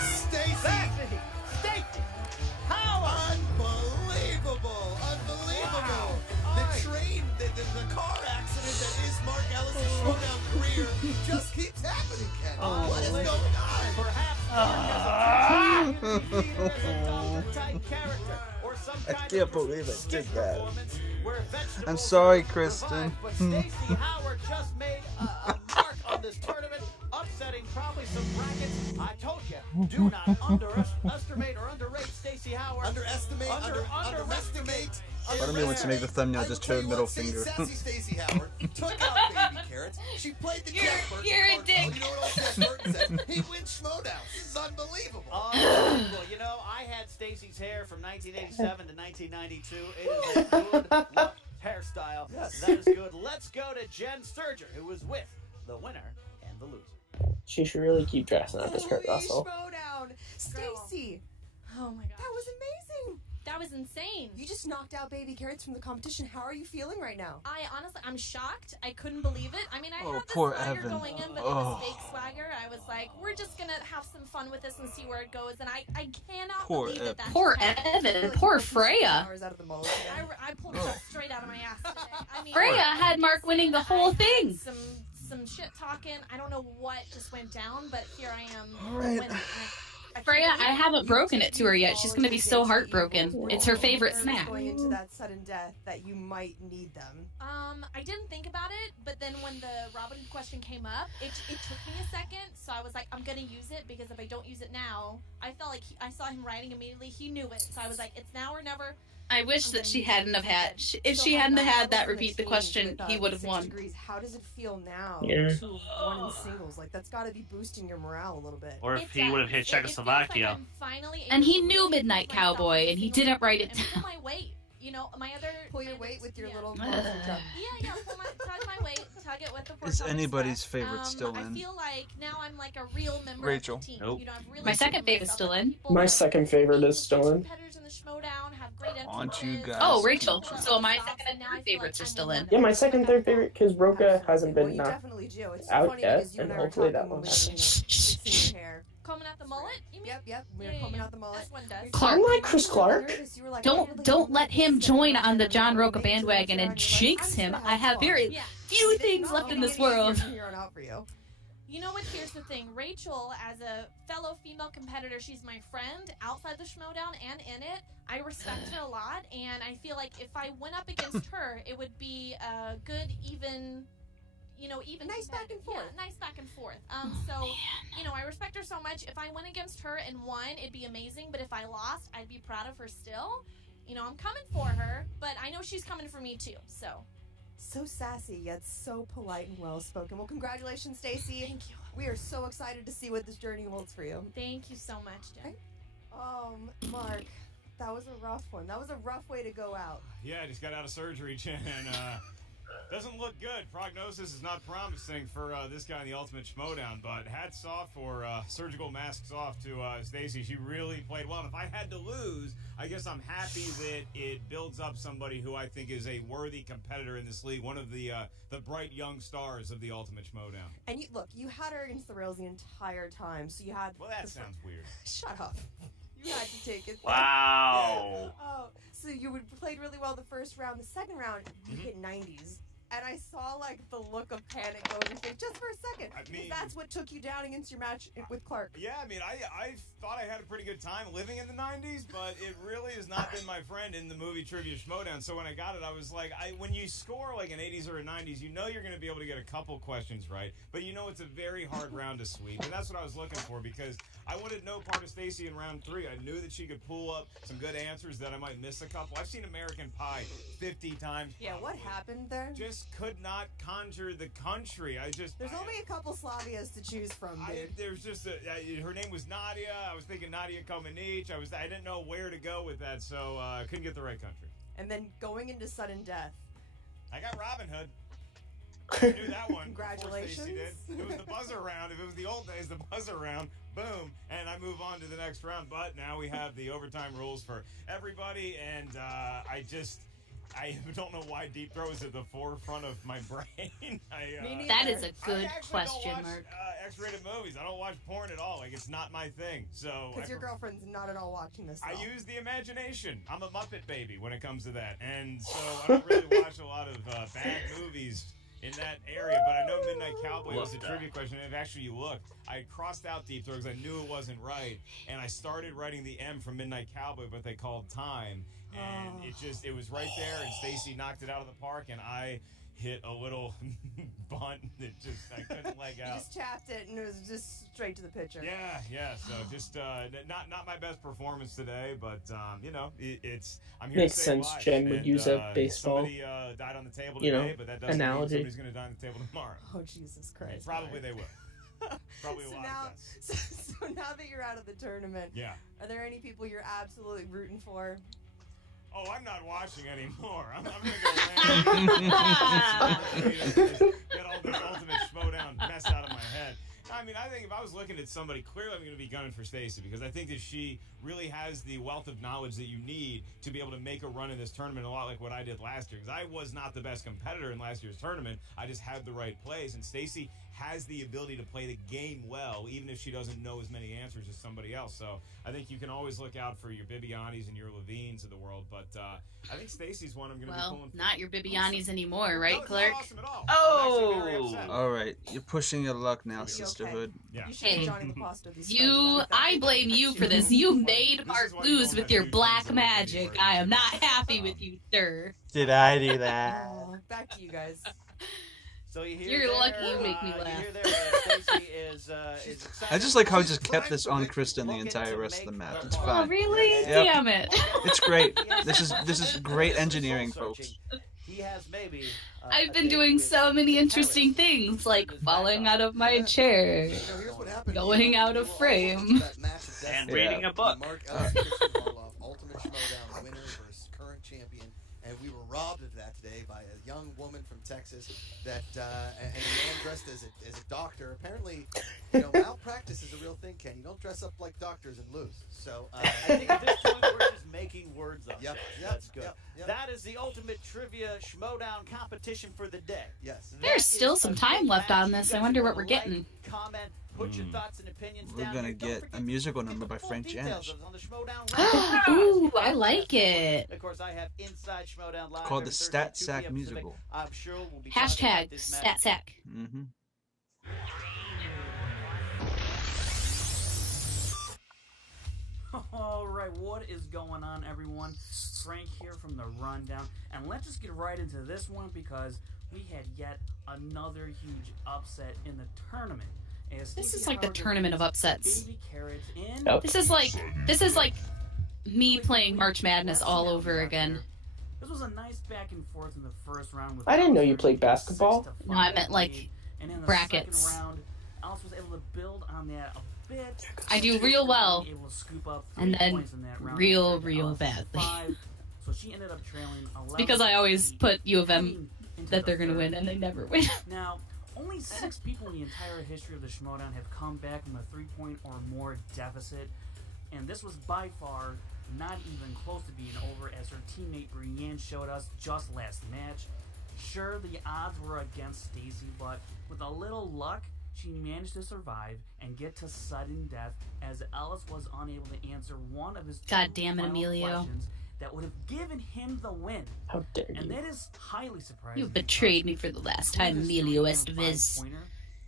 Stacy! Stacy! Howard! Unbelievable! Unbelievable! The train, the car accident that is Mark Ellis' Schmoedown career just keeps happening, Ken. What is going on? Perhaps Mark as a Dr. character or some I kind can't of believe I did skit that. performance where vegetables I'm sorry, survive, Kristen. But Stacey Howard just made a mark on this tournament, upsetting probably some brackets. I told you, do not underestimate or underrate Stacey Howard. Underestimate, underestimate. Part of me wants to make the thumbnail just turn middle finger. Sassy Stacy Howard took out Baby Carrots. She played the Jack Burton you're a part. dick. Oh, you know what old Jack Burton said? He wins Schmoedown. This is unbelievable. Unbelievable. You know, I had Stacey's hair from 1987 to 1992. It is a good look hairstyle. Yes. That is good. Let's go to Jen Sturger, who was with the winner and the loser. She should really keep dressing up as Kurt Russell. Schmoedown. Stacy, Oh my gosh. that was amazing. That was insane. You just knocked out Baby Carrots from the competition. How are you feeling right now? I honestly, I'm shocked. I couldn't believe it. I mean, I Oh, had the poor swagger Evan. going in, but it Oh. was fake swagger. I was like, we're just gonna have some fun with this and see where it goes. And I cannot Poor believe Evan. that. Poor happened. Evan. Poor Freya. Hours out of the mullet today. I pulled it straight out of my ass today. I mean, Freya had Mark winning the whole I had thing. Some shit talking. I don't know what just went down, but here I am. All right. winning. I can't Freya, believe I it. haven't broken it to her yet. She's gonna be so heartbroken. It's her favorite Nervous snack. Going into that sudden death, that you might need them. I didn't think about it, but then when the Robin Hood question came up, it took me a second. So I was like, I'm gonna use it because if I don't use it now, I felt like I saw him writing immediately. He knew it, so I was like, it's now or never. I wish that she hadn't have had. If she hadn't have had that repeat the question, he would have 6 won. Degrees. How does it feel now? Yeah. To have won in singles, like that's got to be boosting your morale a little bit. Or It if he would have hit does. It feels Czechoslovakia. like I'm finally And he able to knew really Midnight put myself Cowboy, in and he single didn't write it and pull down. my weight. You know, my other Pull your weight with your little Uh. boxing jump. Yeah, tug my weight, tug it with the Is Fortune anybody's Express. favorite still I in? feel like now I'm like a real member Rachel. of the team. Nope. You know, I've really My second proven favorite's myself. still Like, in. people My have second favorite been is still in. competitors in the Schmoedown, have great Aren't you entrances. guys Oh, Rachel. People So my stops, second and now I third feel favorites like are I'm still one in. of Yeah, my them. second, third favorite, because Roka hasn't Well, been you knocked definitely do. It's out funny yet, because you and and I were hopefully that talking when one we were, fixing your hair. Combing out the mullet? You mean? Yep. We were Yeah, combing yeah. out the mullet. That's one does. Clark. I'm like Chris Clark. Don't let him join on the John Roca bandwagon and jinx him. I have very Yeah. few things left in this world. From here on out for you. You know what? Here's the thing. Rachel, as a fellow female competitor, she's my friend outside the Schmoedown and in it. I respect her a lot, and I feel like if I went up against her, it would be a good, even Nice back and forth. Yeah, nice back and forth. So, I respect her so much. If I went against her and won, it'd be amazing. But if I lost, I'd be proud of her still. I'm coming for her, but I know she's coming for me too. So sassy, yet so polite and well-spoken. Well, congratulations, Stacy. Thank you. We are so excited to see what this journey holds for you. Thank you so much, Jen. Mark, that was a rough one. That was a rough way to go out. Yeah, I just got out of surgery, Jen, and doesn't look good. Prognosis is not promising for this guy in the Ultimate Schmoedown, but hats off or surgical masks off to Stacy. She really played well. And if I had to lose, I guess I'm happy that it builds up somebody who I think is a worthy competitor in this league, one of the bright young stars of the Ultimate Schmoedown. And you had her against the rails the entire time, so you had... Well, that sounds weird. Shut up. You had to take it. Wow. Oh, so you played really well the first round. The second round, you hit 90s. And I saw, the look of panic go in your face just for a second. Because that's what took you down against your match with Clark. Yeah, I thought I had a pretty good time living in the 90s, but it really has not been my friend in the movie Trivia Schmoedown. So when I got it, I was like, when you score an 80s or a 90s, you're going to be able to get a couple questions right. But it's a very hard round to sweep. And that's what I was looking for, because I wanted no part of Stacy in round 3. I knew that she could pull up some good answers that I might miss a couple. I've seen American Pie 50 times. Yeah, what happened there? Just could not conjure the country. There's only a couple Slavias to choose from, dude. There's just her name was Nadia. I was thinking Nadia Comaneci. I didn't know where to go with that, so I couldn't get the right country. And then going into sudden death. I got Robin Hood. I knew that one. Congratulations. Did. It was the buzzer round. If it was the old days, the buzzer round. Boom. And I move on to the next round. But now we have the overtime rules for everybody, and I don't know why Deep Throw is at the forefront of my brain. That is a good question, Mark. Mark. X-rated movies. I don't watch porn at all. It's not my thing. So because your girlfriend's not at all watching this. I use the imagination. I'm a Muppet baby when it comes to that, and so I don't really watch a lot of bad movies in that area. But I know Midnight Cowboy was a trivia question. And if actually you look, I crossed out Deep Throw because I knew it wasn't right, and I started writing the M from Midnight Cowboy, but they called time. And it was right there, and Stacy knocked it out of the park, and I hit a little bunt that I couldn't leg out. You just tapped it, and it was just straight to the pitcher. Yeah. So just not my best performance today, but I'm here Makes to save sense. lives. Jen would use a baseball. Somebody died on the table today, but that doesn't mean analogy. somebody's going to die on the table tomorrow. Oh, Jesus Christ! Probably they will. Probably a lot of deaths. So now that you're out of the tournament, are there any people you're absolutely rooting for? Oh, I'm not watching anymore. I'm going to go get all this Ultimate Schmoedown mess out of my head. I think if I was looking at somebody, clearly I'm going to be gunning for Stacy, because I think that she really has the wealth of knowledge that you need to be able to make a run in this tournament, a lot like what I did last year. Because I was not the best competitor in last year's tournament. I just had the right plays, and Stacy has the ability to play the game well, even if she doesn't know as many answers as somebody else. So I think you can always look out for your Bibianis and your Levines of the world. But I think Stacy's one I'm going to be pulling for. Not your Bibianis anymore, right, Clark? Awesome at all. Oh! All right, you're pushing your luck now, sisterhood. Yeah. You should have Johnny LaPasta these I blame you for this. You made Mark lose with your black magic. I am not happy with you, sir. Did I do that? Back to you guys. So you're You're lucky you make me laugh. You hear there, Stacy is excited. I just like how I just kept this on Kristen the entire rest of the match. It's Oh, fine. really? Yep. Damn it. It's great. This is great engineering, folks. He has maybe. I've been doing so many interesting things, like falling out of my chair, Here's what happened. going out of frame. And reading a book. Mark Ellis and Kristen Harloff, Ultimate Schmoedown winner versus current champion, and we were robbed of that today by a young woman from Texas that and a man dressed as a doctor. Apparently, malpractice is a real thing, Ken. You don't dress up like doctors and lose. So I think at this point we're just making words up. Yep. That's good. Yep. That is the Ultimate Trivia Schmoedown competition for the day. Yes. There's still some time left on this. I wonder what we're getting. Comment, put your thoughts and opinions We're down. gonna Don't get forget a musical to number get by the full Frank details Janish. on the Schmoedown Ooh, I like it. Of course, I have Inside Schmoedown Live Called every the Thursday Stat at 2 Sack p.m. Pacific. Musical. I'm sure we'll be talking about Hashtag this match. StatSack. Mm-hmm. Alright, what is going on, everyone? Frank here from the Rundown, and let's just get right into this one because we had yet another huge upset in the tournament. This is like the tournament of upsets. Baby Carrots in. Yep. This is like me playing March Madness all over again. This was a nice back and forth in the first round. With I didn't know you Alice played basketball. No, I meant like and in the brackets. second round, Alice was able to build on that a bit. I do real well, Able to scoop up and 3 then points in that round real compared to Alice's badly. 5. So she ended up trailing 11. Because I always put U of M heading into that the they're gonna third. win, and they never win. Now, only 6 people in the entire history of the Schmoedown have come back from a 3-point or more deficit, and this was by far not even close to being over, as her teammate Brienne showed us just last match. Sure, the odds were against Stacy, but with a little luck, she managed to survive and get to sudden death, as Ellis was unable to answer one of his God 2 damn it, final Emilio. questions that would have given him the win. How dare And you? that is highly surprising. You betrayed me for the last time, Emilio Estevez.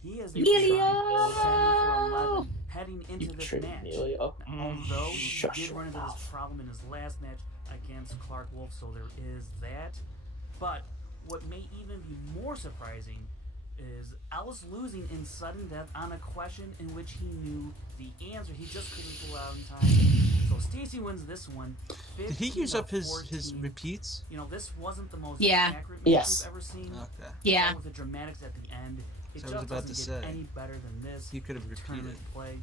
He is Emilio! heading You into this betrayed match. Emilio. Although he Shush did your run into mouth. this problem in his last match against Clark Wolf, so there is that. But what may even be more surprising is Ellis losing in sudden death on a question in which he knew the answer. He just couldn't pull out in time. So Stacy wins this one. Did he use up his 14. repeats? You know, this wasn't the most Yeah. accurate match Yes. we've ever seen. Okay. Yeah. With the dramatics at the end, it So I was just about to doesn't get say, any better than this. he could have in tournament repeated. play.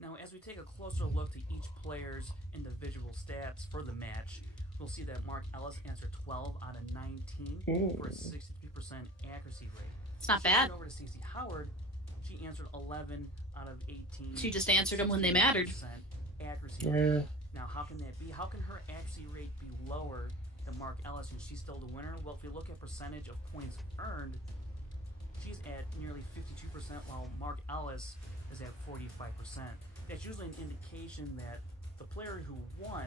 Now, as we take a closer look to each player's individual stats for the match, we'll see that Mark Ellis answered 12 out of 19 for a 63% accuracy rate. It's not Shifting bad. over to Stacy Howard, she answered 11 out of 18. She just answered them when they mattered. 60% accuracy rate. Yeah. Now, how can that be? How can her accuracy rate be lower than Mark Ellis and she's still the winner? Well, if you look at percentage of points earned, she's at nearly 52%, while Mark Ellis is at 45%. That's usually an indication that the player who won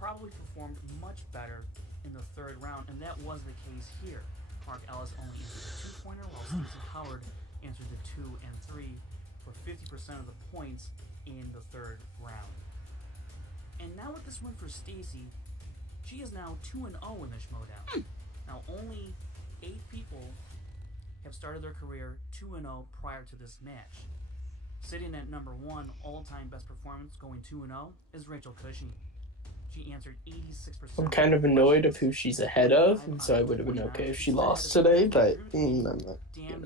probably performed much better in the third round, and that was the case here. Mark Ellis only answered the 2-pointer, while Stacy Howard answered the 2 and 3 for 50% of the points in the third round. And now with this win for Stacy, she is now 2-0 in the Schmoedown. Now only 8 people have started their career 2-0 prior to this match. Sitting at number 1 all-time best performance, going 2-0, is Rachel Cushing. She answered 86%. I'm kind of annoyed of who she's ahead of, and so I would have been okay if she lost today, but I'm not, Dan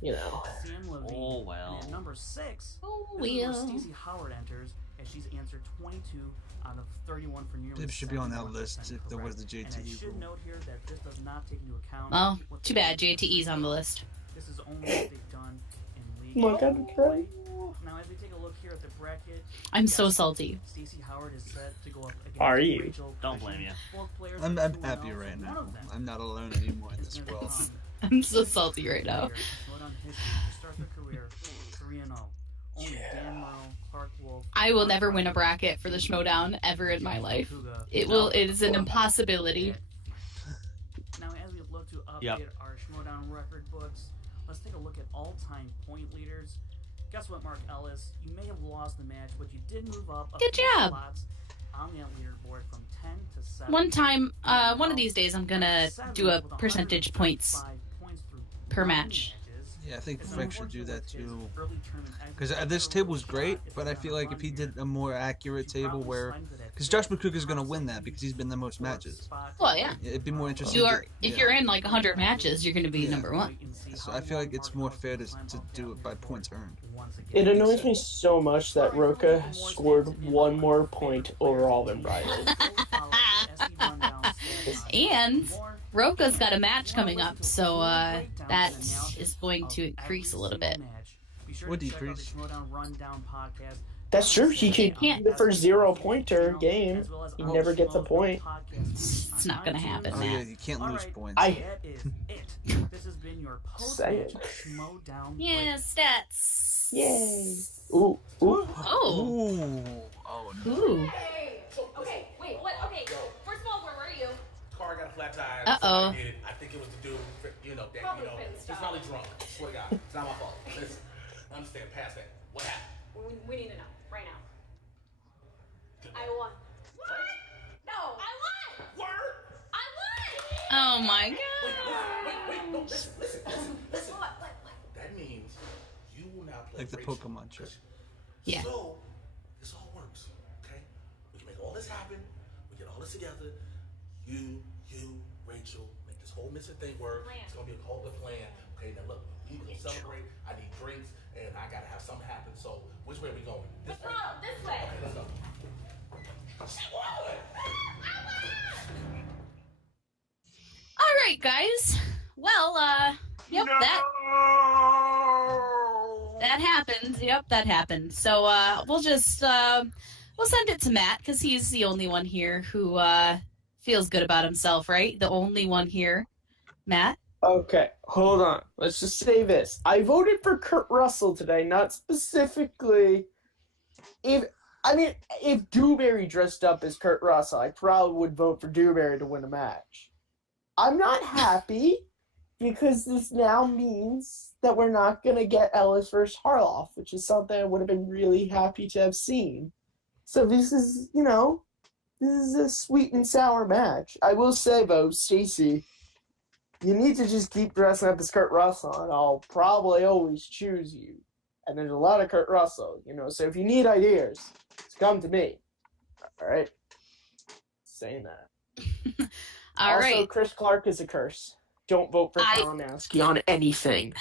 you know. Sam Levine. Oh, well. And at number 6, Oh, this is where well. Stacey Howard enters, as she's answered 22 out of 31 for nearly It should be on that 71% list if there was the correct. And I JTE should rule. note here that this does not take into account. Well, what too the bad JTE's on the list. This is only what they've done in league. Oh my God, play. Now, as we take a look here at the bracket, I'm so yes, salty. Stacey Howard is set to go up against Are you? Rachel Don't Cushing. blame you. Both players I'm are 2-0, happy so right one now. of them I'm not alone anymore in is this gonna world. become I'm so salty right now. player in Schmoedown history to start their career 3-0. Only Dan Morrow, Clark Wolf. I will never win a bracket for the Schmoedown ever in my life. It is an impossibility. Now, as we look to update Yep. our Schmoedown record books, let's take a look at all-time point leaders. Guess what, Mark Ellis? You may have lost the match, but you did move up a Good few job. slots on that leaderboard from 10 to 7. One time, one of these days, I'm gonna do a percentage points 105 points through per 9 match. matches. Yeah, I think It's Frank should unfortunate do that with his too. early tournament exit. Because this table's great, but I feel like if he did a more accurate table where... Because Josh McCook is going to win that because he's been the most matches. Well, yeah. It'd be more interesting. You are to- if yeah. you're in like 100 matches, you're gonna be number 1. So I feel like it's more fair to do it by points earned. It annoys me so much that Roca has scored 1 more point overall than Riley. And Roka's got a match coming up, so that is going to increase a little bit. Or decrease. That's true. He could Can't- the first 0-pointer game. He never gets a point. It's not gonna happen, Oh yeah, Matt. you can't lose points. That is it. This has been your Say it. Schmoedown Yeah, stats. Yay. Ooh. Ooh. Oh. Ooh. Oh no. Ooh. Hey, okay, wait, what? Okay, first of all, where were you? Car got a flat tire. Uh-oh. Somebody did it. I think it was the dude, you know, that, Probably he's Finn's probably drunk. I swear to God. It's not my fault. Listen, understand, past that. What happened? We need to know right now. I won. What? No. I won. Word? I won. Oh my god. Wait, no, listen. What? That means you will now play Like the Rachel. Pokemon trick. Yeah. So, this all works, okay? We can make all this happen. We get all this together. You, Rachel, make this whole missing thing work. Plan. It's gonna be a whole good plan. Okay, now look, we can celebrate. I need drinks, and I gotta have something happen. So, which way are we going? This way. This way. Okay, let's go. She won! All right, guys. Well, yep, that happened. Yep, that happened. So, we'll just we'll send it to Matt because he's the only one here who feels good about himself, right? The only one here, Matt. Okay, hold on. Let's just say this. I voted for Kurt Russell today, not specifically. If Dewberry dressed up as Kurt Russell, I probably would vote for Dewberry to win a match. I'm not happy because this now means that we're not going to get Ellis versus Harloff, which is something I would have been really happy to have seen. So this is, this is a sweet and sour match. I will say, though, Stacy, you need to just keep dressing up as Kurt Russell, and I'll probably always choose you. And there's a lot of Kurt Russell, so if you need ideas, just come to me. All right? Saying that. All right. Also, Chris Clark is a curse. Don't vote for Kalinowski on anything.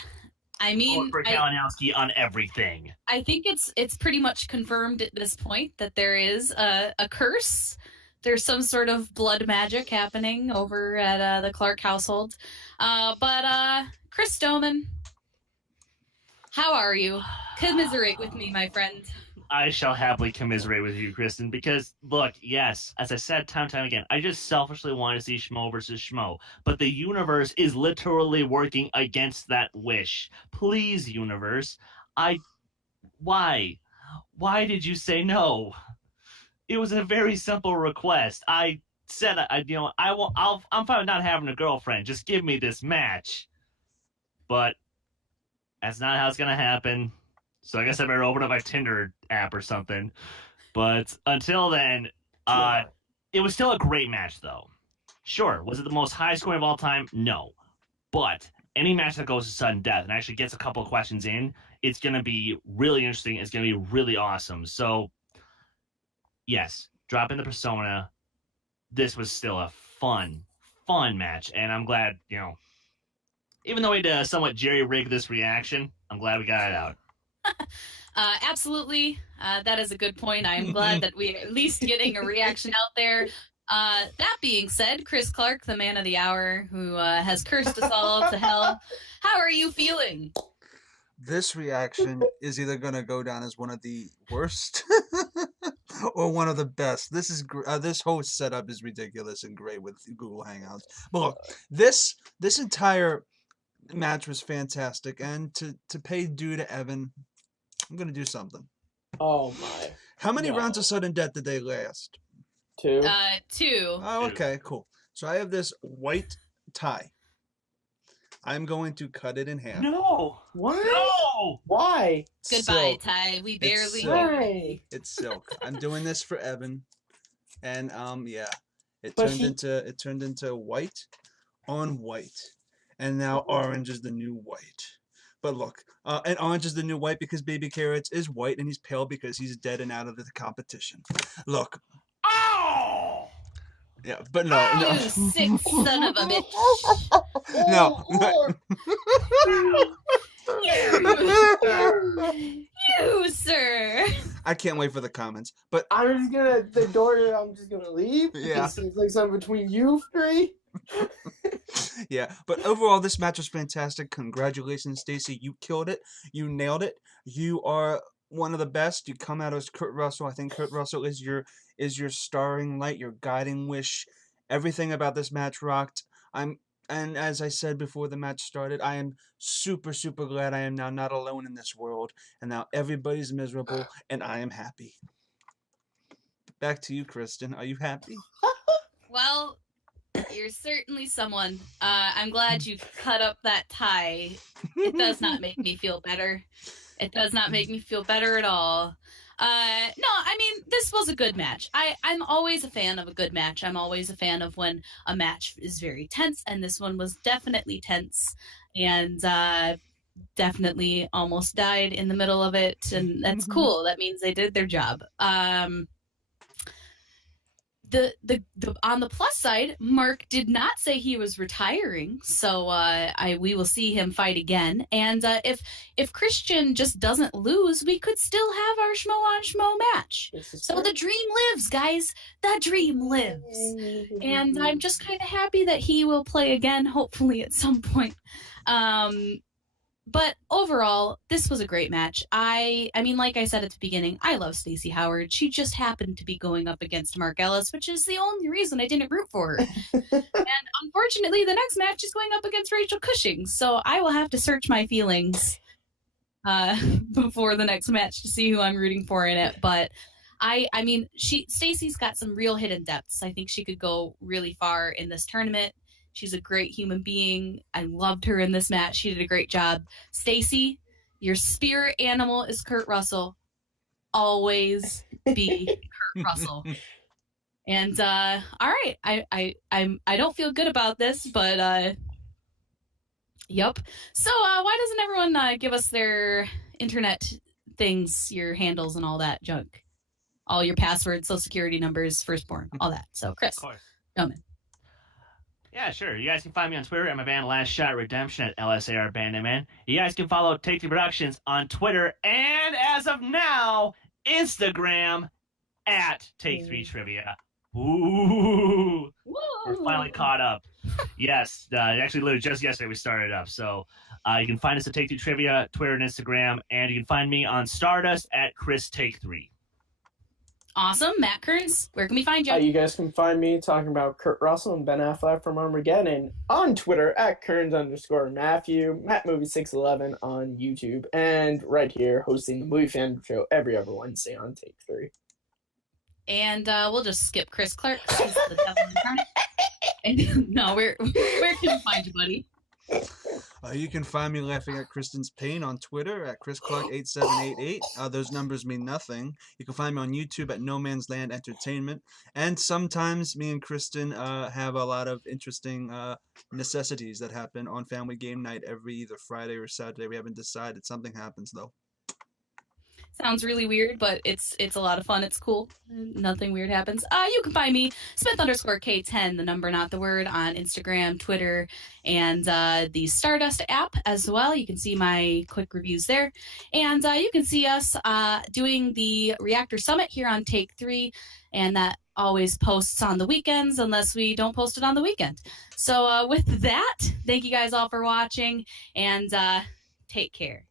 I mean, For Kalinowski on everything. I think it's pretty much confirmed at this point that there is a curse. There's some sort of blood magic happening over at the Clark household. But Chris Stoneman, how are you? Commiserate with me, my friend. I shall happily commiserate with you, Kristen, because, look, yes, as I said time and time again, I just selfishly want to see Schmo versus Schmo, but the universe is literally working against that wish. Please, universe, why? Why did you say no? It was a very simple request. I said, I'm fine with not having a girlfriend. Just give me this match. But that's not how it's going to happen. So I guess I better open up my Tinder app or something. But until then, it was still a great match, though. Sure, was it the most high scoring of all time? No. But any match that goes to sudden death and actually gets a couple of questions in, it's going to be really interesting. It's going to be really awesome. So, yes, drop in the persona. This was still a fun match. And I'm glad, even though we had to somewhat jerry-rig this reaction, I'm glad we got it out. Absolutely. That is a good point. I'm glad that we're at least getting a reaction out there. That being said, Chris Clark, the man of the hour, who has cursed us all to hell, how are you feeling? This reaction is either going to go down as one of the worst or one of the best. This whole setup is ridiculous and great with Google Hangouts. But look, this entire match was fantastic, and to pay due to Evan, I'm going to do something. Oh my. How many rounds of sudden death did they last? 2. 2. Oh, okay, cool. So I have this white tie. I'm going to cut it in half. No! What? No! Why? Goodbye, Silk. Ty. We It's barely. silk. Why? It's silk. I'm doing this for Evan, and yeah, it But turned into white on white, and now orange is the new white. But look, and orange is the new white because Baby Carrots is white, and he's pale because he's dead and out of the competition. Look. Oh! Yeah, but no. You sick son of a bitch. No. You, sir. I can't wait for the comments. But I'm just gonna leave. Yeah. It seems like something between you three. yeah, but overall, this match was fantastic. Congratulations, Stacy. You killed it. You nailed it. You are one of the best. You come out as Kurt Russell. I think Kurt Russell is your starring light, your guiding wish. Everything about this match rocked. And as I said before the match started, I am super, super glad I am now not alone in this world. And now everybody's miserable, and I am happy. Back to you, Kristen. Are you happy? Well, you're certainly someone. I'm glad you cut up that tie. It does not make me feel better. It does not make me feel better at all. No, I mean, this was a good match. I'm always a fan of a good match. I'm always a fan of when a match is very tense, and this one was definitely tense, and definitely almost died in the middle of it, and that's cool. That means they did their job. The on the plus side, Mark did not say he was retiring, so we will see him fight again. And if Christian just doesn't lose, we could still have our Schmo on Schmo match. So the dream lives, guys. The dream lives. And I'm just kind of happy that he will play again, hopefully at some point. But overall, this was a great match. I mean, like I said at the beginning, I love Stacy Howard. She just happened to be going up against Mark Ellis, which is the only reason I didn't root for her. And unfortunately, the next match is going up against Rachel Cushing, so I will have to search my feelings before the next match to see who I'm rooting for in it. But I mean, Stacy's got some real hidden depths. I think she could go really far in this tournament. She's a great human being. I loved her in this match. She did a great job. Stacy, your spirit animal is Kurt Russell. Always be Kurt Russell. And all right, I don't feel good about this, but yep. So why doesn't everyone give us their internet things, your handles, and all that junk, all your passwords, social security numbers, firstborn, all that. So Chris, Of course. come in. Yeah, sure. You guys can find me on Twitter at my band Last Shot Redemption at LSAR Banditman. You guys can follow Take Two Productions on Twitter and, as of now, Instagram at Take Three Trivia. Ooh, we're finally caught up. Yes, actually, literally just yesterday we started up. So you can find us at Take Two Trivia, Twitter and Instagram, and you can find me on Stardust at Chris Take 3. Awesome. Matt Kearns, where can we find you? You guys can find me talking about Kurt Russell and Ben Affleck from Armageddon on Twitter at Kearns_Matthew, MattMovie611 on YouTube, and right here hosting the Movie Fan Show every other Wednesday on Take 3. And we'll just skip Chris Clark. He's the devil incarnate. And no, where can we find you, buddy? You can find me laughing at Kristen's pain on Twitter at ChrisClark8788. Those numbers mean nothing. You can find me on YouTube at No Man's Land Entertainment. And sometimes me and Kristen have a lot of interesting necessities that happen on Family Game Night every either Friday or Saturday. We haven't decided. Something happens, though. Sounds really weird, but it's a lot of fun. It's cool. Nothing weird happens. You can find me, Smith_K10, the number, not the word, on Instagram, Twitter, and the Stardust app as well. You can see my quick reviews there. And you can see us doing the Reactor Summit here on Take 3, and that always posts on the weekends unless we don't post it on the weekend. So with that, thank you guys all for watching, and take care.